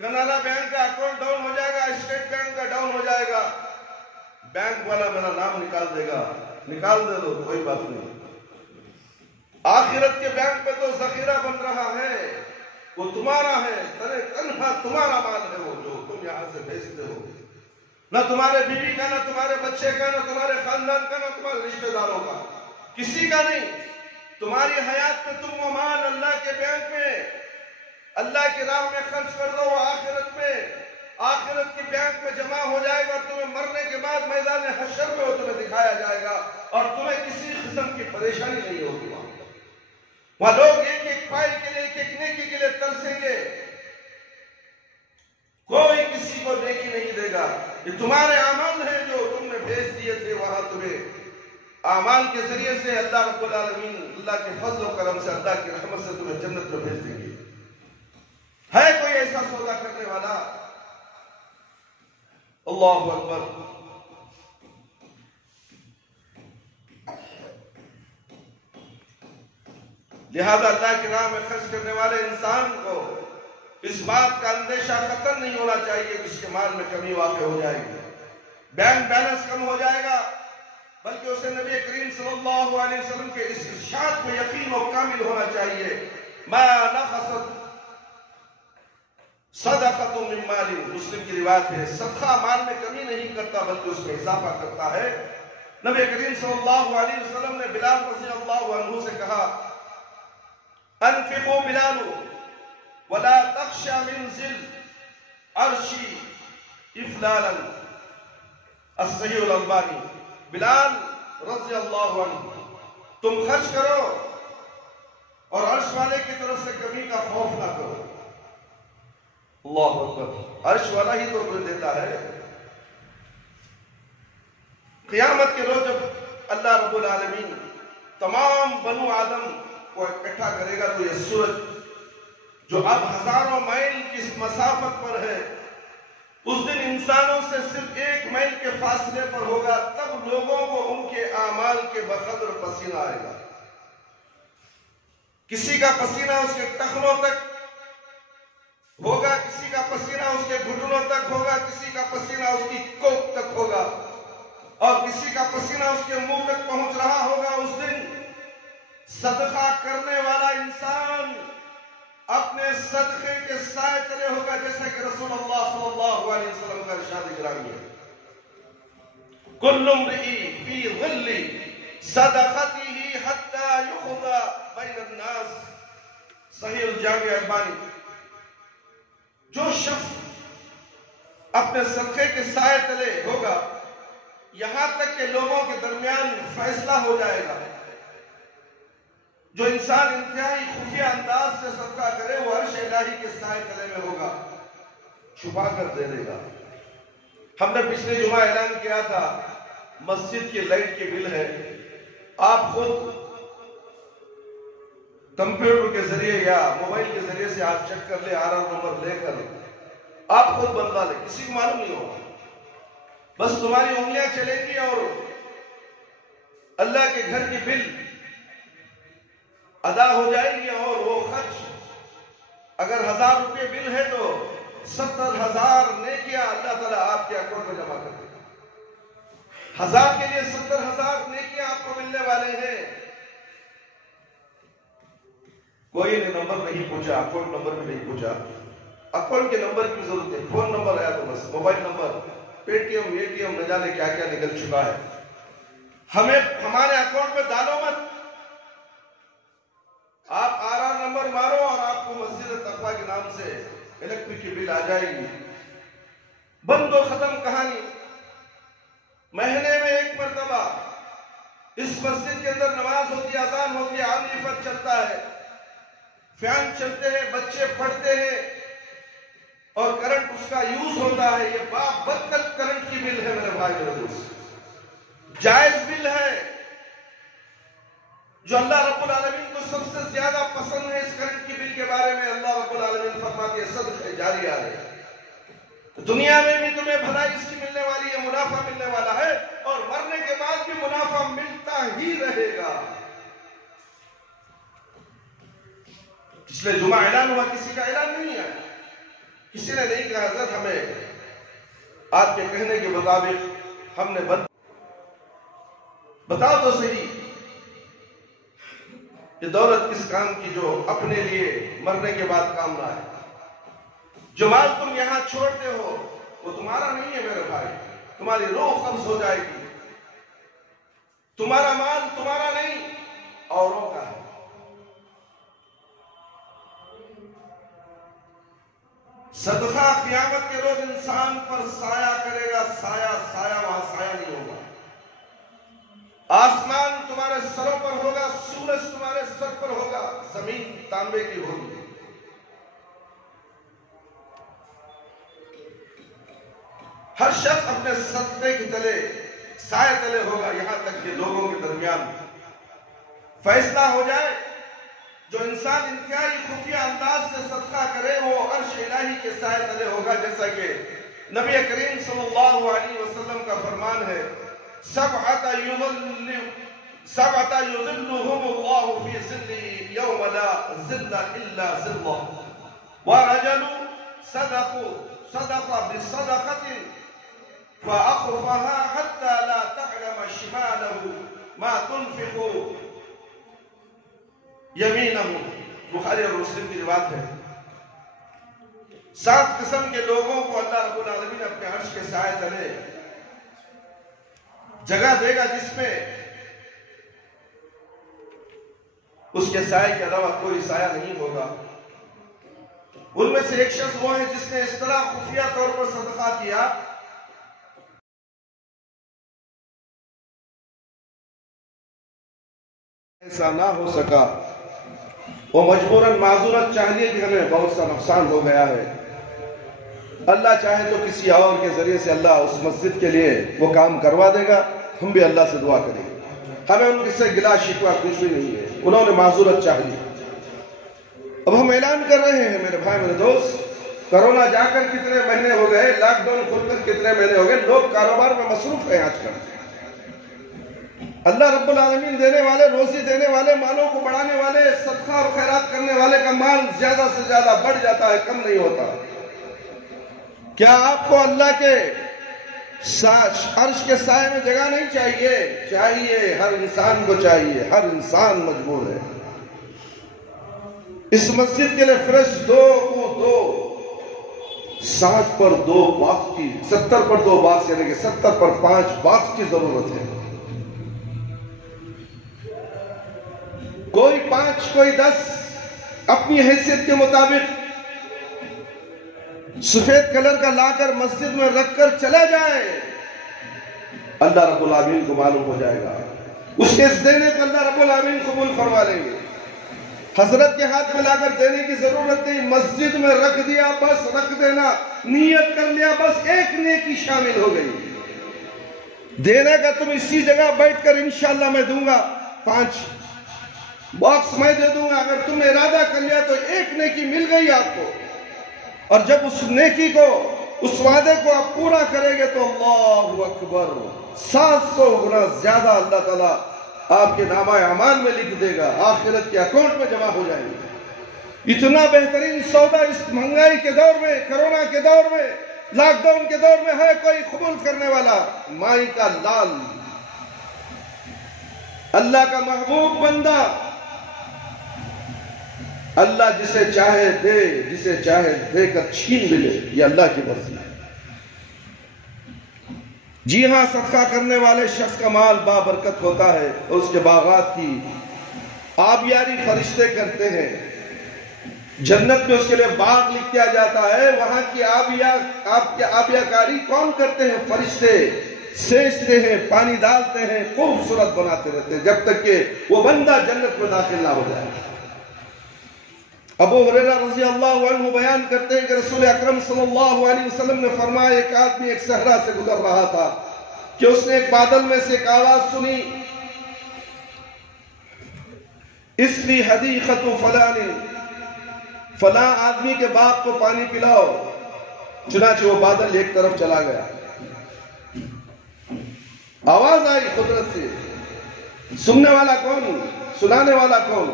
کینرا بینک کا اکاؤنٹ ڈاؤن ہو جائے گا، اسٹیٹ بینک کا ڈاؤن ہو جائے گا، بینک والا میرا نام نکال دے گا، نکال دے دو کوئی بات نہیں۔ آخرت کے بینک میں تو ذخیرہ بن رہا ہے، وہ تمہارا ہے، تنہا تمہارا مال ہے وہ جو تم یہاں سے بھیجتے ہو، نہ تمہارے بیوی کا، نہ تمہارے بچے کا، نہ تمہارے خاندان کا، نہ تمہارے رشتہ داروں کا، کسی کا نہیں۔ تمہاری حیات میں تم وہ مال اللہ کے بینک میں اللہ کی راہ میں خرچ کر دو، وہ آخرت کی بینک میں جمع ہو جائے گا اور تمہیں مرنے کے بعد میدان حشر میں وہ تمہیں دکھایا جائے گا اور تمہیں کسی قسم کی پریشانی نہیں ہوگی۔ وہاں لوگ ایک ایک فائل کے لیے، ایک ایک نیکی کے لیے ترسیں گے، کوئی کسی کو نیکی نہیں دے گا۔ یہ تمہارے اعمال ہیں جو تم نے بھیج دیے تھے وہاں، تمہیں اعمال کے ذریعے سے اللہ رب العالمین اللہ کے فضل و کرم سے، اللہ کی رحمت سے تمہیں جنت میں بھیج دیں گے۔ ہے کوئی ایسا سودا کرنے والا؟ اللہ اکبر۔ لہذا اللہ کی راہ میں خرچ کرنے والے انسان کو اس بات کا اندیشہ خطر نہیں ہونا چاہیے کہ اس کے مال میں کمی واقع ہو جائے گی، بینک بیلنس کم ہو جائے گا، بلکہ اسے نبی کریم صلی اللہ علیہ وسلم کے اس ارشاد کو یقین و کامل ہونا چاہیے۔ ما نقصت صدقۃ من مال، مسلم کی روایت ہے، صدقہ مال میں کمی نہیں کرتا بلکہ اس میں اضافہ کرتا ہے۔ نبی کریم صلی اللہ علیہ وسلم نے بلال رضی اللہ عنہ سے کہا، انفقوا بلال ولا تخشى من ذل عرشی افلالا، الصحیح الالبانی۔ بلال رضی اللہ عنہ، تم خرچ کرو اور عرش والے کی طرف سے کمی کا خوف نہ کرو۔ اللہ اکبر۔ عرش والا ہی تو تمہیں دیتا ہے۔ قیامت کے روز جب اللہ رب العالمین تمام بنو آدم کو اکٹھا کرے گا تو یہ سورج جو اب ہزاروں میل کی مسافت پر ہے، اس دن انسانوں سے صرف 1 میل کے فاصلے پر ہوگا، تب لوگوں کو ان کے اعمال کے بقدر پسینہ آئے گا۔ کسی کا پسینہ اس کے ٹخنوں تک ہوگا، کسی کا پسینہ اس کے گھٹنوں تک ہوگا، کسی کا پسینہ اس کی کوکھ تک ہوگا اور کسی کا پسینہ اس کے منہ تک پہنچ رہا ہوگا۔ اس دن صدقہ کرنے والا انسان اپنے صدقے کے سائے چلے ہوگا، جیسا کہ رسول اللہ صلی اللہ علیہ وسلم کا ارشاد گرامی ہے، کل امرئ فی ظل صدقتہ حتی یؤخذ بین الناس، صحیح الجامع البانی۔ جو شخص اپنے صدقے کے سائے تلے ہوگا یہاں تک کہ لوگوں کے درمیان فیصلہ ہو جائے گا، جو انسان انتہائی خفیہ انداز سے صدقہ کرے وہ عرش الہی کے سائے تلے میں ہوگا، چھپا کر دے دے گا۔ ہم نے پچھلے جمعہ اعلان کیا تھا مسجد کی لائٹ کی بل ہے، آپ خود کمپیوٹر کے ذریعے یا موبائل کے ذریعے سے آپ چیک کر لیں، آرآر نمبر لے کر آپ خود بدلا لیں، کسی کو معلوم نہیں ہوگا، بس تمہاری انگلیاں چلیں گی اور اللہ کے گھر کی بل ادا ہو جائے گی اور وہ خرچ اگر 1000 روپے بل ہے تو 70,000 نیکیاں اللہ تعالیٰ آپ کے اکاؤنٹ میں جمع کر دے گا۔ 1000 کے لیے 70,000 نیکیاں آپ کو ملنے والے ہیں۔ کوئی نے نمبر نہیں پوچھا، اکاؤنٹ نمبر بھی نہیں پوچھا، اکاؤنٹ کے نمبر کی ضرورت ہے، فون نمبر آیا تو بس، mobile number, Paytm, A T M, نہ جانے کیا کیا نکل چکا ہے۔ ہمیں ہمارے اکاؤنٹ میں ڈالو مت، زبان سے الیکٹرک کی بل آ جائے گی، بند و ختم کہانی۔ مہینے میں ایک مرتبہ اس مسجد کے اندر نماز ہوتی ہے، اذان ہوتی ہے، عامی فرق چلتا ہے، فین چلتے ہیں، بچے پڑھتے ہیں اور کرنٹ اس کا یوز ہوتا ہے۔ یہ بابرکت کرنٹ کی بل ہے میرے بھائی میرے دوست، جائز بل ہے جو اللہ رب العالمین کو سب سے زیادہ پسند ہے۔ اس کرنٹ کی بل کے بارے میں اللہ رب العالمین فرماتے ہیں صدقہ جاریہ ہے، دنیا میں بھی تمہیں بھلائی اس کی ملنے والی ہے، منافع ملنے والا ہے، اور مرنے کے بعد بھی منافع ملتا ہی رہے گا۔ پچھلے جمعہ اعلان ہوا، کسی کا اعلان نہیں ہے، کسی نے نہیں کہا حضرت ہمیں آپ کے کہنے کے مطابق ہم نے بتاؤ تو صحیح کہ دولت کس کام کی جو اپنے لیے مرنے کے بعد کام نہ آئے۔ جو مال تم یہاں چھوڑتے ہو وہ تمہارا نہیں ہے میرے بھائی، تمہاری روح قبض ہو جائے گی۔ تمہارا مال تمہارا نہیں، اوروں کا ہے۔ صدقہ قیامت کے روز انسان پر سایہ کرے گا، سایہ وہاں سایہ نہیں ہوگا۔ آسمان تمہارے سروں پر ہوگا، سورج تمہارے سر پر ہوگا، زمین تانبے کی ہوگی۔ ہر شخص اپنے صدقے کے تلے سائے تلے ہوگا، یہاں تک کہ لوگوں کے درمیان فیصلہ ہو جائے۔ جو انسان انتہائی خفیہ انداز سے صدقہ کرے وہ عرش الہی کے سائے تلے ہوگا، جیسا کہ نبی کریم صلی اللہ علیہ وسلم کا فرمان ہے، سبعۃ یظلهم اللہ فی ظلہ یوم لا ظل الا ظلہ، ورجل صدق بصدقۃ فأخفها حتى لا تعلم شماله ما تنفق يمينه۔ بخاری اور مسلم کی روایت ہے۔ 7 قسم کے لوگوں کو اللہ رب العالمین اپنے عرش کے سائے تلے جگہ دے گا، جس میں اس کے سائے کے علاوہ کوئی سایہ نہیں ہوگا۔ ان میں سے ایک شخص وہ ہے جس نے اس طرح خفیہ طور پر صدقہ کیا ایسا نہ ہو سکا، وہ مجبوراً معذورت چاہ لیے کہ ہمیں بہت سا نقصان ہو گیا ہے۔ اللہ چاہے تو کسی اور کے ذریعے سے اللہ اس مسجد کے لیے وہ کام کروا دے گا، ہم بھی اللہ سے دعا کریں گے، ہمیں ان سے گلا شکوہ کچھ بھی نہیں ہے، انہوں نے معذورت چاہ لی۔ اب ہم اعلان کر رہے ہیں میرے بھائی میرے دوست، کرونا جا کر کتنے مہینے ہو گئے، لاک ڈاؤن کھل کر کتنے مہینے ہو گئے، لوگ کاروبار میں مصروف ہیں آج کل۔ اللہ رب العالمین دینے والے، روزی دینے والے، مالوں کو بڑھانے والے، صدقہ اور خیرات کرنے والے کا مال زیادہ سے زیادہ بڑھ جاتا ہے، کم نہیں ہوتا۔ کیا آپ کو اللہ کے عرش کے سائے میں جگہ نہیں چاہیے؟ چاہیے، ہر انسان کو چاہیے، ہر انسان مجبور ہے۔ اس مسجد کے لیے فرش 2 کو 2، 60 پر 2 باکس کی، 70 پر 2 باکس، یعنی کہ 70 پر 5 باکس کی ضرورت ہے۔ کوئی 5 کوئی 10 اپنی حیثیت کے مطابق سفید کلر کا لا کر مسجد میں رکھ کر چلا جائے، اللہ رب العالمین کو معلوم ہو جائے گا، اس کے اس دینے کو اللہ رب العالمین قبول فرما لیں گے۔ حضرت کے ہاتھ میں لا کر دینے کی ضرورت نہیں، مسجد میں رکھ دیا بس، رکھ دینا، نیت کر لیا بس، ایک نیکی شامل ہو گئی۔ دینے کا تم اسی جگہ بیٹھ کر انشاءاللہ میں دوں گا، 5 باکس میں دے دوں گا، اگر تم نے ارادہ کر لیا تو ایک نیکی مل گئی آپ کو۔ اور جب اس نیکی کو، اس وعدے کو آپ پورا کریں گے تو اللہ اکبر، 700 گنا زیادہ اللہ تعالیٰ آپ کے نامہ اعمال میں لکھ دے گا، آخرت کے اکاؤنٹ میں جمع ہو جائیں گے۔ اتنا بہترین سودا اس مہنگائی کے دور میں، کرونا کے دور میں، لاک ڈاؤن کے دور میں ہے کوئی قبول کرنے والا؟ مائی کا لال، اللہ کا محبوب بندہ، اللہ جسے چاہے دے، جسے چاہے دے کر چھین بھی لے، یہ اللہ کی مرضی ہے۔ جی ہاں، صدقہ کرنے والے شخص کا مال بابرکت ہوتا ہے اور اس کے باغات کی آبیاری فرشتے کرتے ہیں۔ جنت میں اس کے لیے باغ لکھ دیا جاتا ہے، وہاں کی آبیہ کاری کون کرتے ہیں؟ فرشتے سینچتے ہیں، پانی ڈالتے ہیں، خوبصورت بناتے رہتے ہیں جب تک کہ وہ بندہ جنت میں داخل نہ ہو جائے۔ ابو ہریرہ رضی اللہ عنہ بیان کرتے ہیں کہ رسول اکرم صلی اللہ علیہ وسلم نے فرمایا ایک آدمی ایک صحرا سے گزر رہا تھا کہ اس نے ایک بادل میں سے ایک آواز سنی، اس لی حدیقۃ فلان، فلاں آدمی کے باغ کو پانی پلاؤ۔ چنانچہ وہ بادل ایک طرف چلا گیا، آواز آئی قدرت سے، سننے والا کون؟ سنانے والا کون؟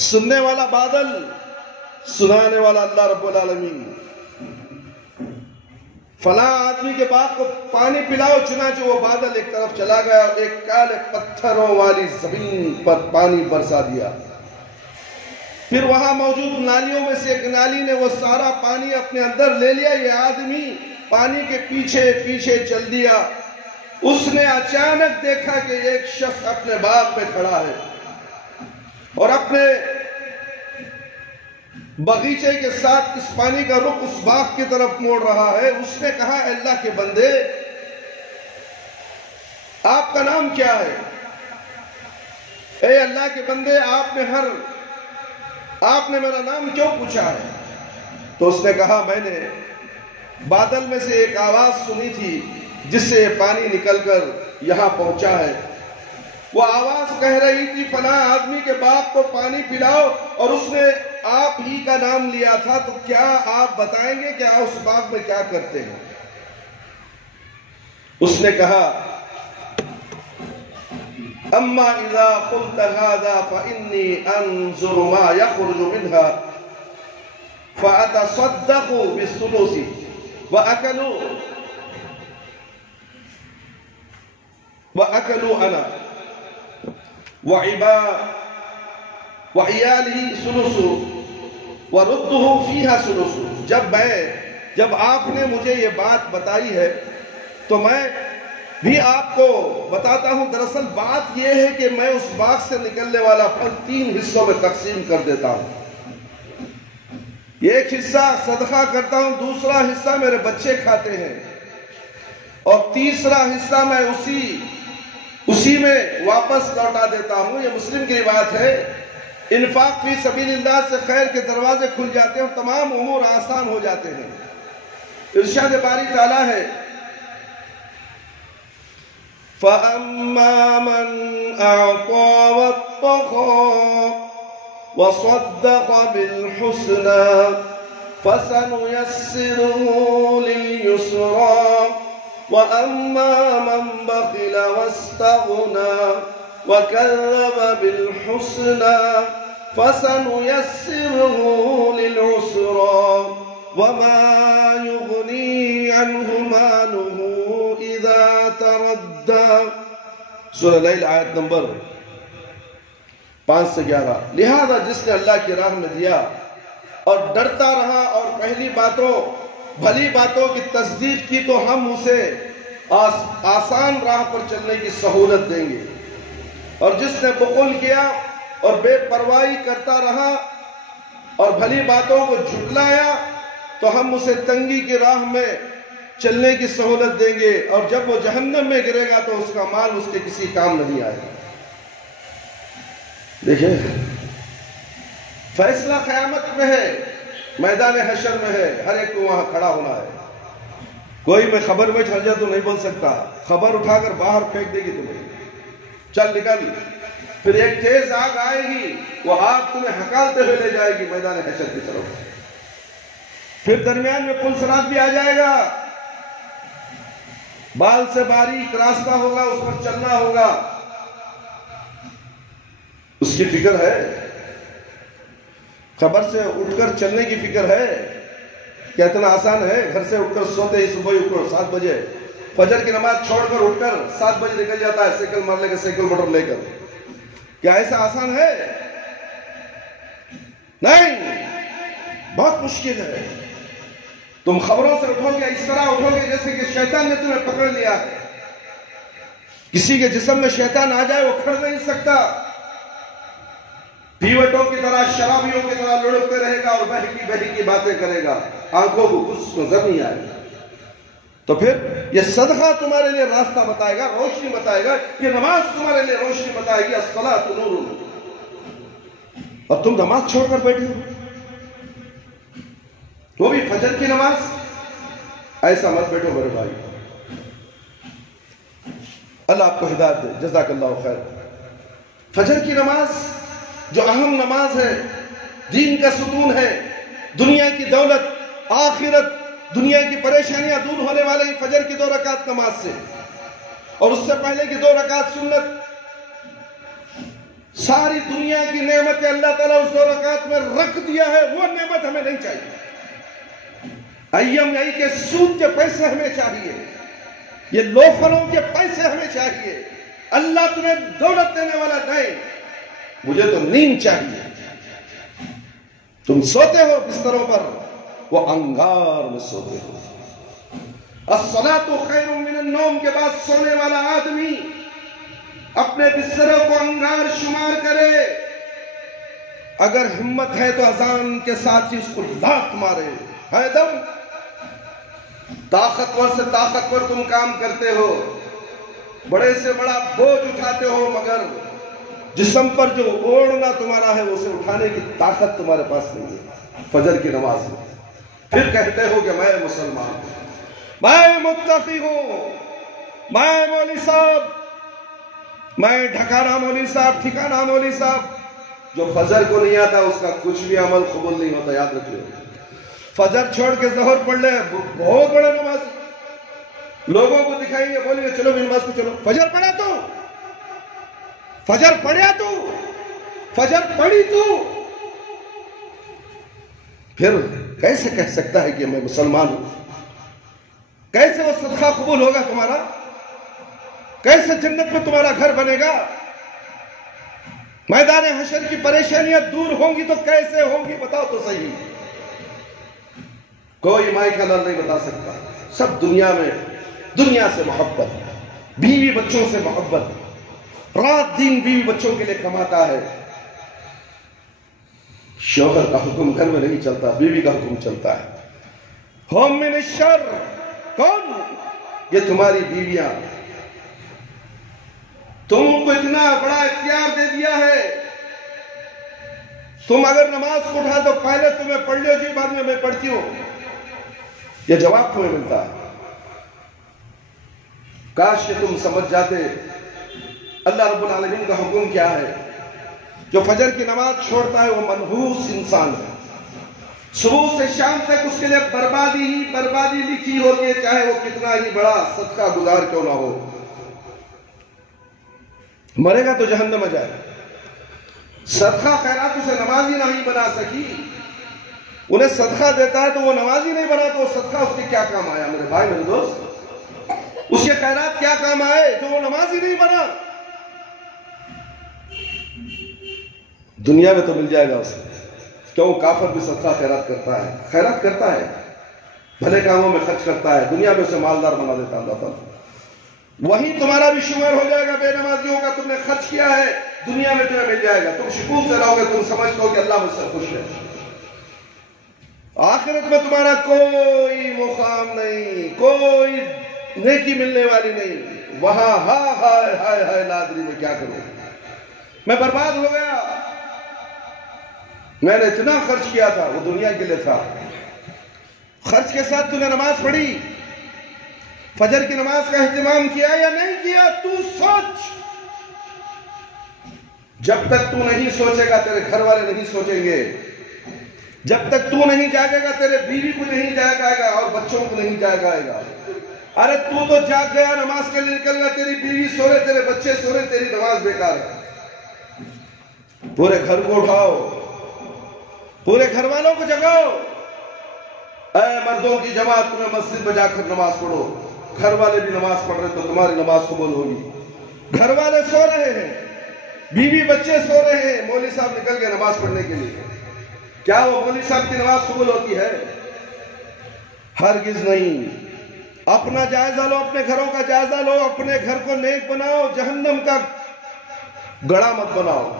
سننے والا بادل، سنانے والا اللہ رب العالمین۔ فلاں آدمی کے باغ کو پانی پلاؤ، چنانچہ وہ بادل ایک طرف چلا گیا اور ایک کالے پتھروں والی زمین پر پانی برسا دیا۔ پھر وہاں موجود نالیوں میں سے ایک نالی نے وہ سارا پانی اپنے اندر لے لیا۔ یہ آدمی پانی کے پیچھے پیچھے چل دیا۔ اس نے اچانک دیکھا کہ ایک شخص اپنے باغ میں کھڑا ہے اور اپنے باغیچے کے ساتھ اس پانی کا رخ اس باغ کی طرف موڑ رہا ہے۔ اس نے کہا اے اللہ کے بندے، آپ کا نام کیا ہے؟ اے اللہ کے بندے، آپ نے میرا نام کیوں پوچھا ہے؟ تو اس نے کہا میں نے بادل میں سے ایک آواز سنی تھی جس سے پانی نکل کر یہاں پہنچا ہے۔ وہ آواز کہہ رہی تھی فلاں آدمی کے باغ کو پانی پلاؤ، اور اس نے آپ ہی کا نام لیا تھا، تو کیا آپ بتائیں گے کہ آپ اس باغ میں کیا کرتے ہیں؟ اس نے کہا اما اذا قلت هذا فانی انظر ما یخرج منها فاتصدق بالثلث وأكلوا أنا وعيالي ثلث ورده فيها ثلث۔ جب آپ نے مجھے یہ بات بتائی ہے تو میں بھی آپ کو بتاتا ہوں۔ دراصل بات یہ ہے کہ میں اس باغ سے نکلنے والا پھل 3 حصوں میں تقسیم کر دیتا ہوں۔ ایک حصہ صدقہ کرتا ہوں، دوسرا حصہ میرے بچے کھاتے ہیں، اور تیسرا حصہ میں اسی میں واپس لوٹا دیتا ہوں۔ یہ مسلم کی بات ہے۔ انفاق فی سبیل اللہ سے خیر کے دروازے کھل جاتے ہیں اور تمام امور آسان ہو جاتے ہیں۔ ارشاد باری تعالیٰ ہے فَأَمَّا مَنْ أَعْطَى وَاتَّقَى وَصَدَّقَ بِالْحُسْنَى فَسَنُيَسِّرُهُ لِلْيُسْرَى وَأَمَّا مَنْ بَخِلَ وَاسْتَغْنَى وَكَذَّبَ بِالْحُسْنَى فَسَنُيَسِّرُهُ لِلْعُسْرَى وَمَا يُغْنِي عَنْهُ مَالُهُ إِذَا تَرَدَّى۔ سورہ لیل آیت نمبر 5 سے 11۔ لہذا جس نے اللہ کی راہ میں دیا اور ڈرتا رہا اور پہلی بھلی باتوں کی تصدیق کی، تو ہم اسے آسان راہ پر چلنے کی سہولت دیں گے، اور جس نے بخل کیا اور بے پرواہی کرتا رہا اور بھلی باتوں کو جھٹلایا، تو ہم اسے تنگی کی راہ میں چلنے کی سہولت دیں گے، اور جب وہ جہنم میں گرے گا تو اس کا مال اس کے کسی کام نہیں آئے گا۔ دیکھیں، فیصلہ قیامت میں ہے، میدان حشر میں ہے، ہر ایک کو وہاں کھڑا ہونا ہے۔ کوئی میں خبر میں چڑھ جا تو نہیں بول سکتا، خبر اٹھا کر باہر پھینک دے گی تمہیں، چل نکل۔ پھر ایک تیز آگ آئے گی، وہ آگ تمہیں ہکالتے ہوئے لے جائے گی میدان حشر کی طرف۔ پھر درمیان میں پل صراط بھی آ جائے گا، بال سے باریک راستہ ہوگا، اس پر چلنا ہوگا۔ اس کی فکر ہے، خبر سے اٹھ کر چلنے کی فکر ہے، کیا اتنا آسان ہے؟ گھر سے اٹھ کر سوتے ہی صبح اٹھ کر 7 بجے فجر کی نماز چھوڑ کر اٹھ کر 7 بجے نکل جاتا ہے سائیکل مار لے کر، سائیکل موٹر لے کر۔ کیا ایسا آسان ہے؟ نہیں، بہت مشکل ہے۔ تم خبروں سے اٹھو گے، اس طرح اٹھو گے جیسے کہ شیطان نے تمہیں پکڑ لیا ہے۔ کسی کے جسم میں شیطان آ جائے وہ کھڑ نہیں سکتا، پیوٹوں کی طرح شرابیوں کی طرح لڑکتے رہے گا اور بہکی بہکی باتیں کرے گا، آنکھوں کو کچھ نظر نہیں آئے گا۔ تو پھر یہ صدقہ تمہارے لیے راستہ بتائے گا، روشنی بتائے گا، یہ نماز تمہارے لیے روشنی بتائے گی۔ الصلاۃ نور، اور تم نماز چھوڑ کر بیٹھے ہو، وہ بھی فجر کی نماز۔ ایسا مت بیٹھو میرے بھائی، اللہ آپ کو ہدایت دے، جزاک اللہ خیر۔ فجر کی نماز جو اہم نماز ہے، دین کا ستون ہے، دنیا کی دولت، آخرت، دنیا کی پریشانیاں دور ہونے والے ہیں فجر کی 2 رکعت نماز سے، اور اس سے پہلے کی 2 رکعت سنت۔ ساری دنیا کی نعمتیں اللہ تعالیٰ اس 2 رکعت میں رکھ دیا ہے، وہ نعمت ہمیں نہیں چاہیے۔ IMI کے سود کے پیسے ہمیں چاہیے، یہ لوفروں کے پیسے ہمیں چاہیے۔ اللہ تمہیں دولت دینے والا نہیں، مجھے تو نیند چاہیے۔ تم سوتے ہو بستروں پر، وہ انگار میں سوتے ہو۔ الصلاۃ خیر من النوم کے بعد سونے والا آدمی اپنے بستروں کو انگار شمار کرے، اگر ہمت ہے تو اذان کے ساتھ ہی اس کو لات مارے۔ ہے دم، طاقتور سے طاقتور تم کام کرتے ہو، بڑے سے بڑا بوجھ اٹھاتے ہو، مگر جسم پر جو اوڑھنا تمہارا ہے اسے اٹھانے کی طاقت تمہارے پاس نہیں ہے فجر کی نماز میں۔ پھر کہتے ہو کہ میں مسلمان ہوں، میں متقی ہوں، میں مولوی صاحب، میں ڈھکانا مولوی صاحب، ٹھکانا مولوی صاحب۔ جو فجر کو نہیں آتا اس کا کچھ بھی عمل قبول نہیں ہوتا، یاد رکھیے۔ فجر چھوڑ کے ظہر پڑھ لے، بہت بڑا نماز، لوگوں کو دکھائیں گے، بولیں گے چلو بھی نماز کو چلو۔ فجر پڑھا تو، فجر پڑھیا تو، فجر پڑھی تو، پھر کیسے کہہ سکتا ہے کہ میں مسلمان ہوں؟ کیسے وہ صدقہ قبول ہوگا تمہارا؟ کیسے جنت میں تمہارا گھر بنے گا؟ میدان حشر کی پریشانیاں دور ہوں گی تو کیسے ہوں گی؟ بتاؤ تو صحیح۔ کوئی مائی کا نام نہیں بتا سکتا۔ سب دنیا میں، دنیا سے محبت، بیوی بچوں سے محبت، رات دن بیوی بچوں کے لیے کماتا ہے۔ شوہر کا حکم گھر میں نہیں چلتا، بیوی کا حکم چلتا ہے۔ ہم من الشر، کون؟ یہ تمہاری بیویاں۔ تم کو اتنا بڑا اختیار دے دیا ہے، تم اگر نماز کو اٹھا تو پہلے تمہیں پڑھ لو جی، بعد میں پڑھتی ہوں، یہ جواب تمہیں ملتا ہے۔ کاش کہ تم سمجھ جاتے اللہ رب العالمین کا حکم کیا ہے۔ جو فجر کی نماز چھوڑتا ہے وہ منحوس انسان ہے، صبح سے شام تک اس کے لیے بربادی ہی بربادی لکھی ہوتی ہے، چاہے وہ کتنا ہی بڑا صدقہ گزار کیوں نہ ہو۔ مرے گا تو جہنم میں جائے گا۔ صدقہ خیرات اسے نمازی نہیں بنا سکی، انہیں صدقہ دیتا ہے تو وہ نمازی نہیں بنا، تو وہ صدقہ اس کے کیا کام آیا؟ میرے بھائی، میرے دوست، اس کے خیرات کیا کام آئے جو وہ نمازی نہیں بنا؟ دنیا میں تو مل جائے گا اسے، کیوں؟ کافر بھی صدقہ خیرات کرتا ہے، خیرات کرتا ہے، بھلے کاموں میں خرچ کرتا ہے، دنیا میں اسے مالدار بنا دیتا اللہ تعالیٰ۔ وہی تمہارا بھی شمار ہو جائے گا بے نمازیوں کا، تم نے خرچ کیا ہے، دنیا میں تمہیں مل جائے گا، تم شکوک سے رہو گے، تم سمجھتے ہو کہ اللہ مجھ سے خوش ہے۔ آخرت میں تمہارا کوئی مقام نہیں، کوئی نیکی ملنے والی نہیں، وہاں ہائے ہائے ہائے ہائے لادری میں کیا کروں، میں برباد ہو گیا، میں نے اتنا خرچ کیا تھا، وہ دنیا کے لیے تھا۔ خرچ کے ساتھ تو نے نماز پڑھی، فجر کی نماز کا اہتمام کیا یا نہیں کیا؟ تو سوچ۔ جب تک تو نہیں سوچے گا تیرے گھر والے نہیں سوچیں گے، جب تک تو نہیں جاگے گا تیرے بیوی کو نہیں جاگائے گا اور بچوں کو نہیں جاگائے گا۔ ارے تو جاگ گیا، نماز کے لیے نکل گیا، تیری بیوی سو رہے، تیرے بچے سو رہے، تیری نماز بیکار ہے۔ پورے گھر کو اٹھاؤ، پورے گھر والوں کو جگاؤ۔ اے مردوں کی جماعت، تمہیں مسجد میں جا کر نماز پڑھو، گھر والے بھی نماز پڑھ رہے تو تمہاری نماز قبول ہوگی۔ گھر والے سو رہے ہیں، بیوی بچے سو رہے ہیں، مولوی صاحب نکل گئے نماز پڑھنے کے لیے، کیا وہ مولوی صاحب کی نماز قبول ہوتی ہے؟ ہرگز نہیں۔ اپنا جائزہ لو، اپنے گھروں کا جائزہ لو، اپنے گھر کو نیک بناؤ، جہنم کا گڑا مت بناؤ۔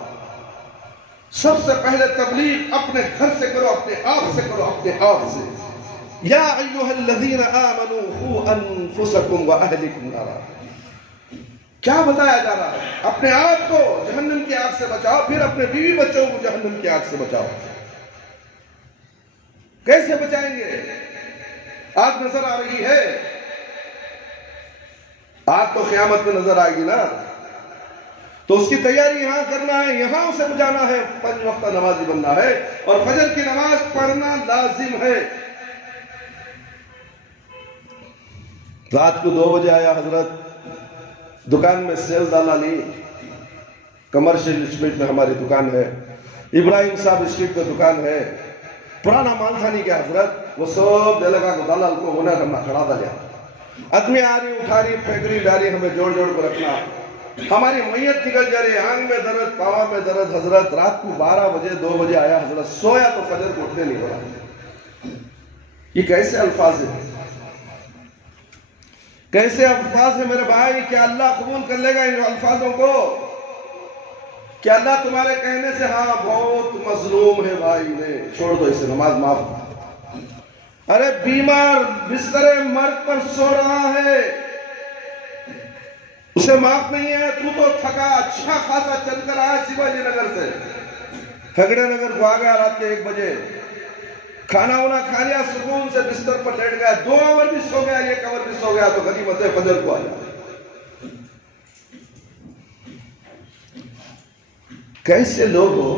سب سے پہلے تبلیغ اپنے گھر سے کرو، اپنے آپ سے کرو، اپنے آپ سے۔ یا ایھا الذین آمنوا قوا انفسکم واہلکم نارا۔ کیا بتایا جا رہا ہے؟ اپنے آپ کو جہنم کی آگ سے بچاؤ، پھر اپنے بیوی بچوں کو جہنم کی آگ سے بچاؤ۔ کیسے بچائیں گے؟ آگ نظر آ رہی ہے، آگ تو قیامت میں نظر آئے گی نا، تو اس کی تیاری یہاں کرنا ہے، یہاں اسے بجانا ہے، 5 وقت نمازی بننا ہے، اور فجر کی نماز پڑھنا لازم ہے۔ رات کو 2 بجے آیا حضرت، دکان میں سیل ڈالا لی، کمرشل اسٹریٹ میں ہماری دکان ہے، ابراہیم صاحب اسٹریٹ میں دکان ہے، پرانا مال تھا نہیں کیا حضرت، وہ سب دے لگا کو دلال کو ہونا کرنا کھڑا تھا لیا، آدمی آ رہی اٹھا رہی پھینک رہی ڈالی، ہمیں جوڑ جوڑ کو رکھنا، ہماری میت نکل جا رہی، آنگ میں درد، پاؤں میں درد۔ حضرت رات کو 12 بجے 2 بجے آیا حضرت، سویا تو فجر کو اٹھنے نہیں ہو رہا۔ یہ کیسے الفاظ ہیں، کیسے الفاظ ہیں میرے بھائی؟ کیا اللہ قبول کر لے گا ان الفاظوں کو؟ کیا اللہ تمہارے کہنے سے ہاں بہت مظلوم ہے بھائی نے، چھوڑ دو اسے، نماز معاف۔ ارے بیمار بستر مرگ پر سو رہا ہے، اسے معاف نہیں ہے، تو تھکا، اچھا خاصا چل کر آیا شیواجی نگر سے، ہگڑے نگر کو آ گیا رات کے 1 بجے، کھانا ہونا کھا لیا، سکون سے بستر پر لیٹ گیا، 2 آور بھی سو گیا، 1 آور بھی سو گیا، تو غنیمت ہے فجر کو آیا۔ کیسے لوگ ہو؟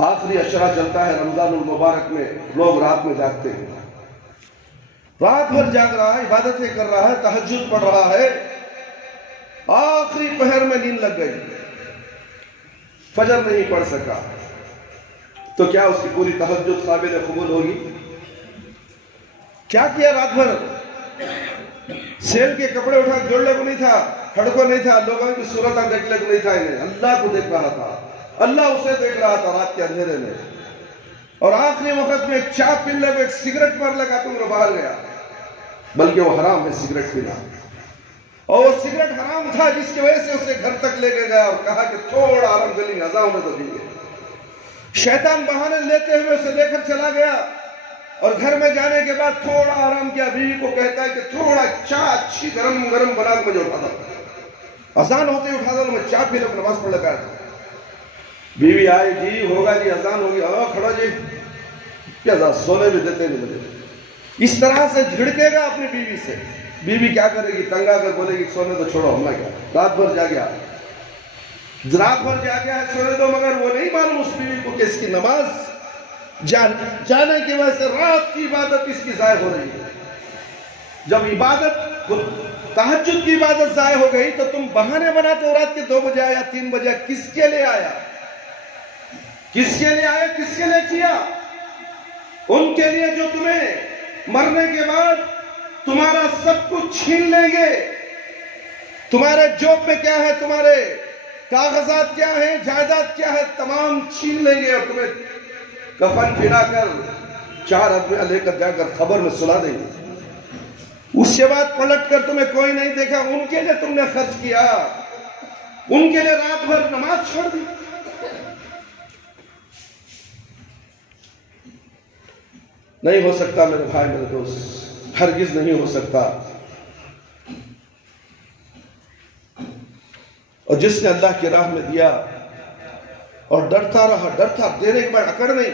آخری عشرہ چلتا ہے رمضان المبارک میں، لوگ رات میں جاگتے ہیں، رات بھر جاگ رہا ہے، عبادتیں کر رہا ہے، تہجد پڑھ رہا ہے، آخری پہر میں نیند لگ گئی، فجر نہیں پڑھ سکا، تو کیا اس کی پوری تہجد قابل قبول ہوگی؟ کیا کیا رات بھر؟ سیل کے کپڑے اٹھا جوڑنے کو نہیں تھا، کھڑکو نہیں تھا، لوگوں کی صورتیں دیکھنے کو نہیں تھا، انہیں اللہ کو دیکھ رہا تھا، اللہ اسے دیکھ رہا تھا رات کے اندھیرے میں، اور آخری وقت میں ایک چائے پی لے، ایک سگریٹ مار لگا، تم باہر گیا، بلکہ وہ حرام ہے سگریٹ پینا، اور وہ سگریٹ حرام تھا جس کی وجہ سے اسے گھر تک لے کے گیا اور کہا کہ تھوڑا آرام گلی ہزا ہونے تو دیئے۔ شیطان بہانے لیتے ہوئے اسے لے کر چلا گیا، اور گھر میں جانے کے بعد تھوڑا آرام کیا، بیوی کو کہتا ہے کہ تھوڑا چائے اچھی گرم گرم بنا کے مجھے اٹھا دو، اذان ہوتے ہی اٹھا دو، میں چائے پی لوں، نماز پڑھ لگا۔ بیوی آئی، جی ہوگا جی، اذان ہوگی، ہاں کھڑا جی، کیا سونے بھی دیتے نہیں مجھے، اس طرح سے جھڑکے گا اپنی بیوی سے۔ بیوی کیا کرے گی؟ تنگا کر بولے گی سونے تو چھوڑو، ہمارا کیا، رات بھر جا گیا، رات بھر جا گیا ہے، سونے دو، مگر وہ نہیں معلوم اس بیوی کو کہ اس کی نماز جانے کی وجہ سے رات کی عبادت اس کی ضائع ہو رہی ہے۔ جب عبادت تہجد کی عبادت ضائع ہو گئی تو تم بہانے بناتے ہو، رات کے 2 بجے آیا، 3 بجے، کس کے لیے آیا؟ کس کے لیے آیا؟ کس کے لیے کیا؟ ان کے لیے جو تمہیں مرنے کے بعد تمہارا سب کچھ چھین لیں گے، تمہارے جوب میں کیا ہے، تمہارے کاغذات کیا ہیں، جائیداد کیا ہے، تمام چھین لیں گے، اور تمہیں کفن پھرا کر 4 آدمیاں لے کر جا کر قبر میں سلا دیں گے، اس کے بعد پلٹ کر تمہیں کوئی نہیں دیکھا، ان کے لیے تم نے خرچ کیا، ان کے لیے رات بھر نماز چھوڑ دی۔ نہیں ہو سکتا میرے بھائی میرے دوست، ہرگز نہیں ہو سکتا۔ اور جس نے اللہ کی راہ میں دیا اور ڈرتا رہا، ڈرتا، دینے کے بعد اکڑ نہیں،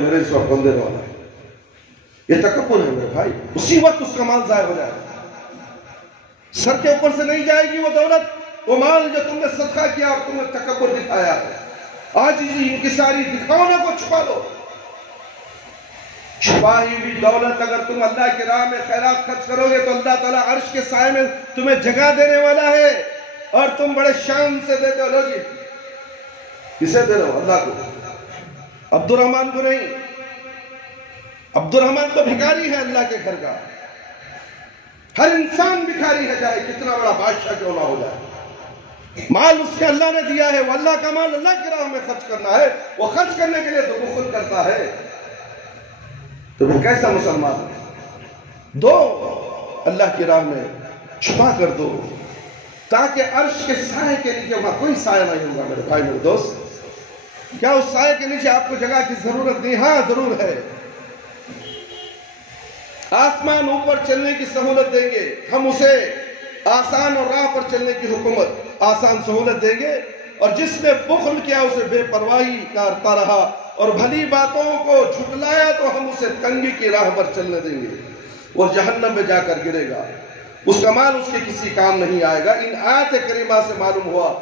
میرے اس وقت کون دینے والا ہے، یہ تکبر ہے میرے بھائی، اسی وقت اس کا مال ضائع ہو جائے گا، سر کے اوپر سے نہیں جائے گی وہ دولت، وہ مال جو تم نے صدقہ کیا اور تم نے تکبر دکھایا ہے، عاجزی انکساری دکھاونے کو چھپا دو۔ چھپائی ہوئی دولت اگر تم اللہ کی راہ میں خیرات خرچ کرو گے تو اللہ تعالیٰ عرش کے سائے میں تمہیں جگہ دینے والا ہے، اور تم بڑے شان سے دیتے ہو، لو جی، کسے دے رہے ہو؟ اللہ کو، عبد الرحمن کو نہیں، عبد الرحمن تو بھکاری ہے اللہ کے گھر کا، ہر انسان بھکاری ہے، چاہے کتنا بڑا بادشاہ کیوں نہ ہو جائے، مال اس سے اللہ نے دیا ہے، وہ اللہ کا مال اللہ کی راہ میں خرچ کرنا ہے، وہ خرچ کرنے کے لیے تو بخل کرتا ہے، تو وہ کیسا مسلمان ہے؟ دو اللہ کی راہ میں، چھپا کر دو، تاکہ عرش کے سائے کے نیچے وہاں کوئی سایہ نہیں ہوگا میرے بھائی میرے دوست. کیا اس سائے کے نیچے آپ کو جگہ کی ضرورت نہیں؟ ہاں ضرور ہے. آسمان اوپر چلنے کی سہولت دیں گے ہم اسے, آسان اور راہ پر چلنے کی حکومت آسان سہولت دیں گے, اور جس نے بخل کیا اسے بے پرواہی کرتا رہا اور بھلی باتوں کو جھٹلایا تو ہم اسے تنگی کی راہ پر چلنے دیں گے, وہ جہنم میں جا کر گرے گا, اس کا مال اس کے کسی کام نہیں آئے گا. ان آیت کریمہ سے معلوم ہوا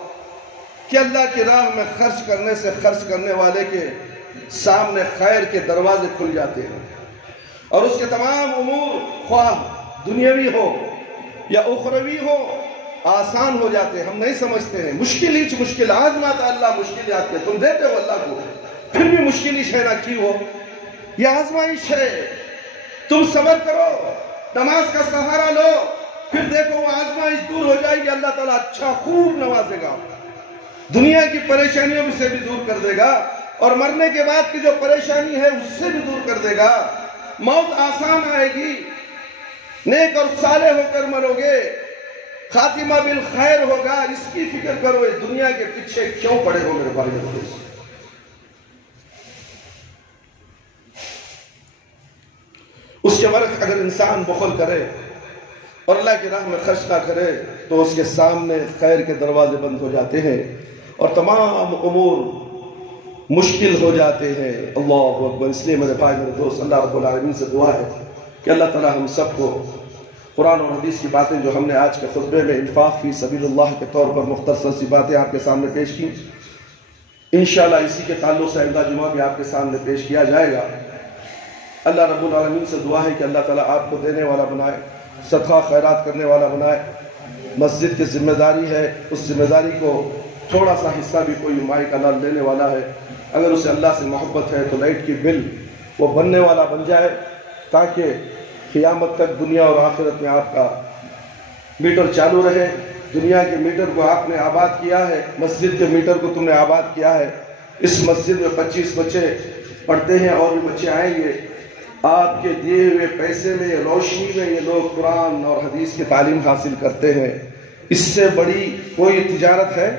کہ اللہ کی راہ میں خرچ کرنے سے خرچ کرنے والے کے سامنے خیر کے دروازے کھل جاتے ہیں, اور اس کے تمام امور خواہ دنیاوی ہو یا اخروی ہو آسان ہو جاتے ہیں. ہم نہیں سمجھتے ہیں مشکل ہی مشکل آزماتا اللہ مشکل آتی ہے, تم دیتے ہو اللہ کو پھر بھی مشکل ہی ہے نہ کی ہو, یہ آزمائش ہے. تم صبر کرو, نماز کا سہارا لو, پھر دیکھو وہ آزمائش دور ہو جائے گی, اللہ تعالیٰ اچھا خوب نوازے گا, دنیا کی پریشانیوں سے بھی دور کر دے گا, اور مرنے کے بعد کی جو پریشانی ہے اس سے بھی دور کر دے گا. موت آسان آئے گی, نیک اور صالح ہو کر مرو گے, خاتمہ بالخیر ہوگا. اس کی فکر کرو, اس دنیا کے پیچھے کیوں پڑے ہو میرے بھائی میرے دوست. اس کے برعکس اگر انسان بخل کرے اور اللہ کی راہ میں خرچ نہ کرے تو اس کے سامنے خیر کے دروازے بند ہو جاتے ہیں اور تمام امور مشکل ہو جاتے ہیں. اللہ اکبر. اس لیے میرے بھائی میرے دوست, اللہ رب العالمین سے دعا ہے کہ اللہ تعالی ہم سب کو قرآن اور حدیث کی باتیں جو ہم نے آج کے خطبے میں انفاق فی سبیل اللہ کے طور پر مختصر سی باتیں آپ کے سامنے پیش کی, انشاءاللہ اسی کے تعلق سے آئندہ جمعہ بھی آپ کے سامنے پیش کیا جائے گا. اللہ رب العالمین سے دعا ہے کہ اللہ تعالیٰ آپ کو دینے والا بنائے, صدقہ خیرات کرنے والا بنائے. مسجد کی ذمہ داری ہے, اس ذمہ داری کو تھوڑا سا حصہ بھی کوئی مائی کا نال لینے والا ہے, اگر اسے اللہ سے محبت ہے تو لائٹ کی بل وہ بننے والا بن جائے, تاکہ قیامت تک دنیا اور آخرت میں آپ کا میٹر چالو رہے. دنیا کے میٹر کو آپ نے آباد کیا ہے, مسجد کے میٹر کو تم نے آباد کیا ہے. اس مسجد میں 25 بچے پڑھتے ہیں اور بھی بچے آئیں گے. آپ کے دیے ہوئے پیسے میں, روشنی میں یہ لوگ قرآن اور حدیث کی تعلیم حاصل کرتے ہیں. اس سے بڑی کوئی تجارت ہے؟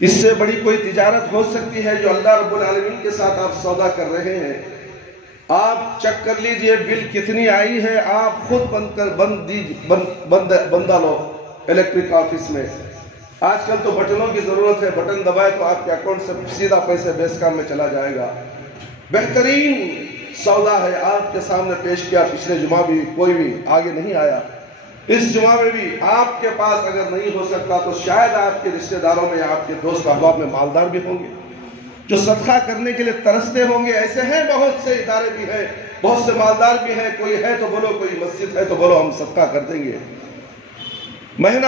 اس سے بڑی کوئی تجارت ہو سکتی ہے جو اللہ رب العالمین کے ساتھ آپ سودا کر رہے ہیں؟ آپ چیک کر لیجئے بل کتنی آئی ہے, آپ خود بندہ لو الیکٹرک آفس میں. آج کل تو بٹنوں کی ضرورت ہے, بٹن دبائے تو آپ کے اکاؤنٹ سے سیدھا پیسے بیس کام میں چلا جائے گا. بہترین سودا ہے, آپ کے سامنے پیش کیا. پچھلے جمعہ بھی کوئی بھی آگے نہیں آیا, اس جمعہ میں بھی آپ کے پاس اگر نہیں ہو سکتا تو شاید آپ کے رشتہ داروں میں یا آپ کے دوست احباب میں مالدار بھی ہوں گے جو صدقہ کرنے کے لیے ترستے ہوں گے. ایسے ہیں بہت سے ادارے بھی ہیں, بہت سے مالدار بھی ہیں. کوئی ہے تو بولو, کوئی مسجد ہے تو بولو, ہم صدقہ کر دیں گے. مہینہ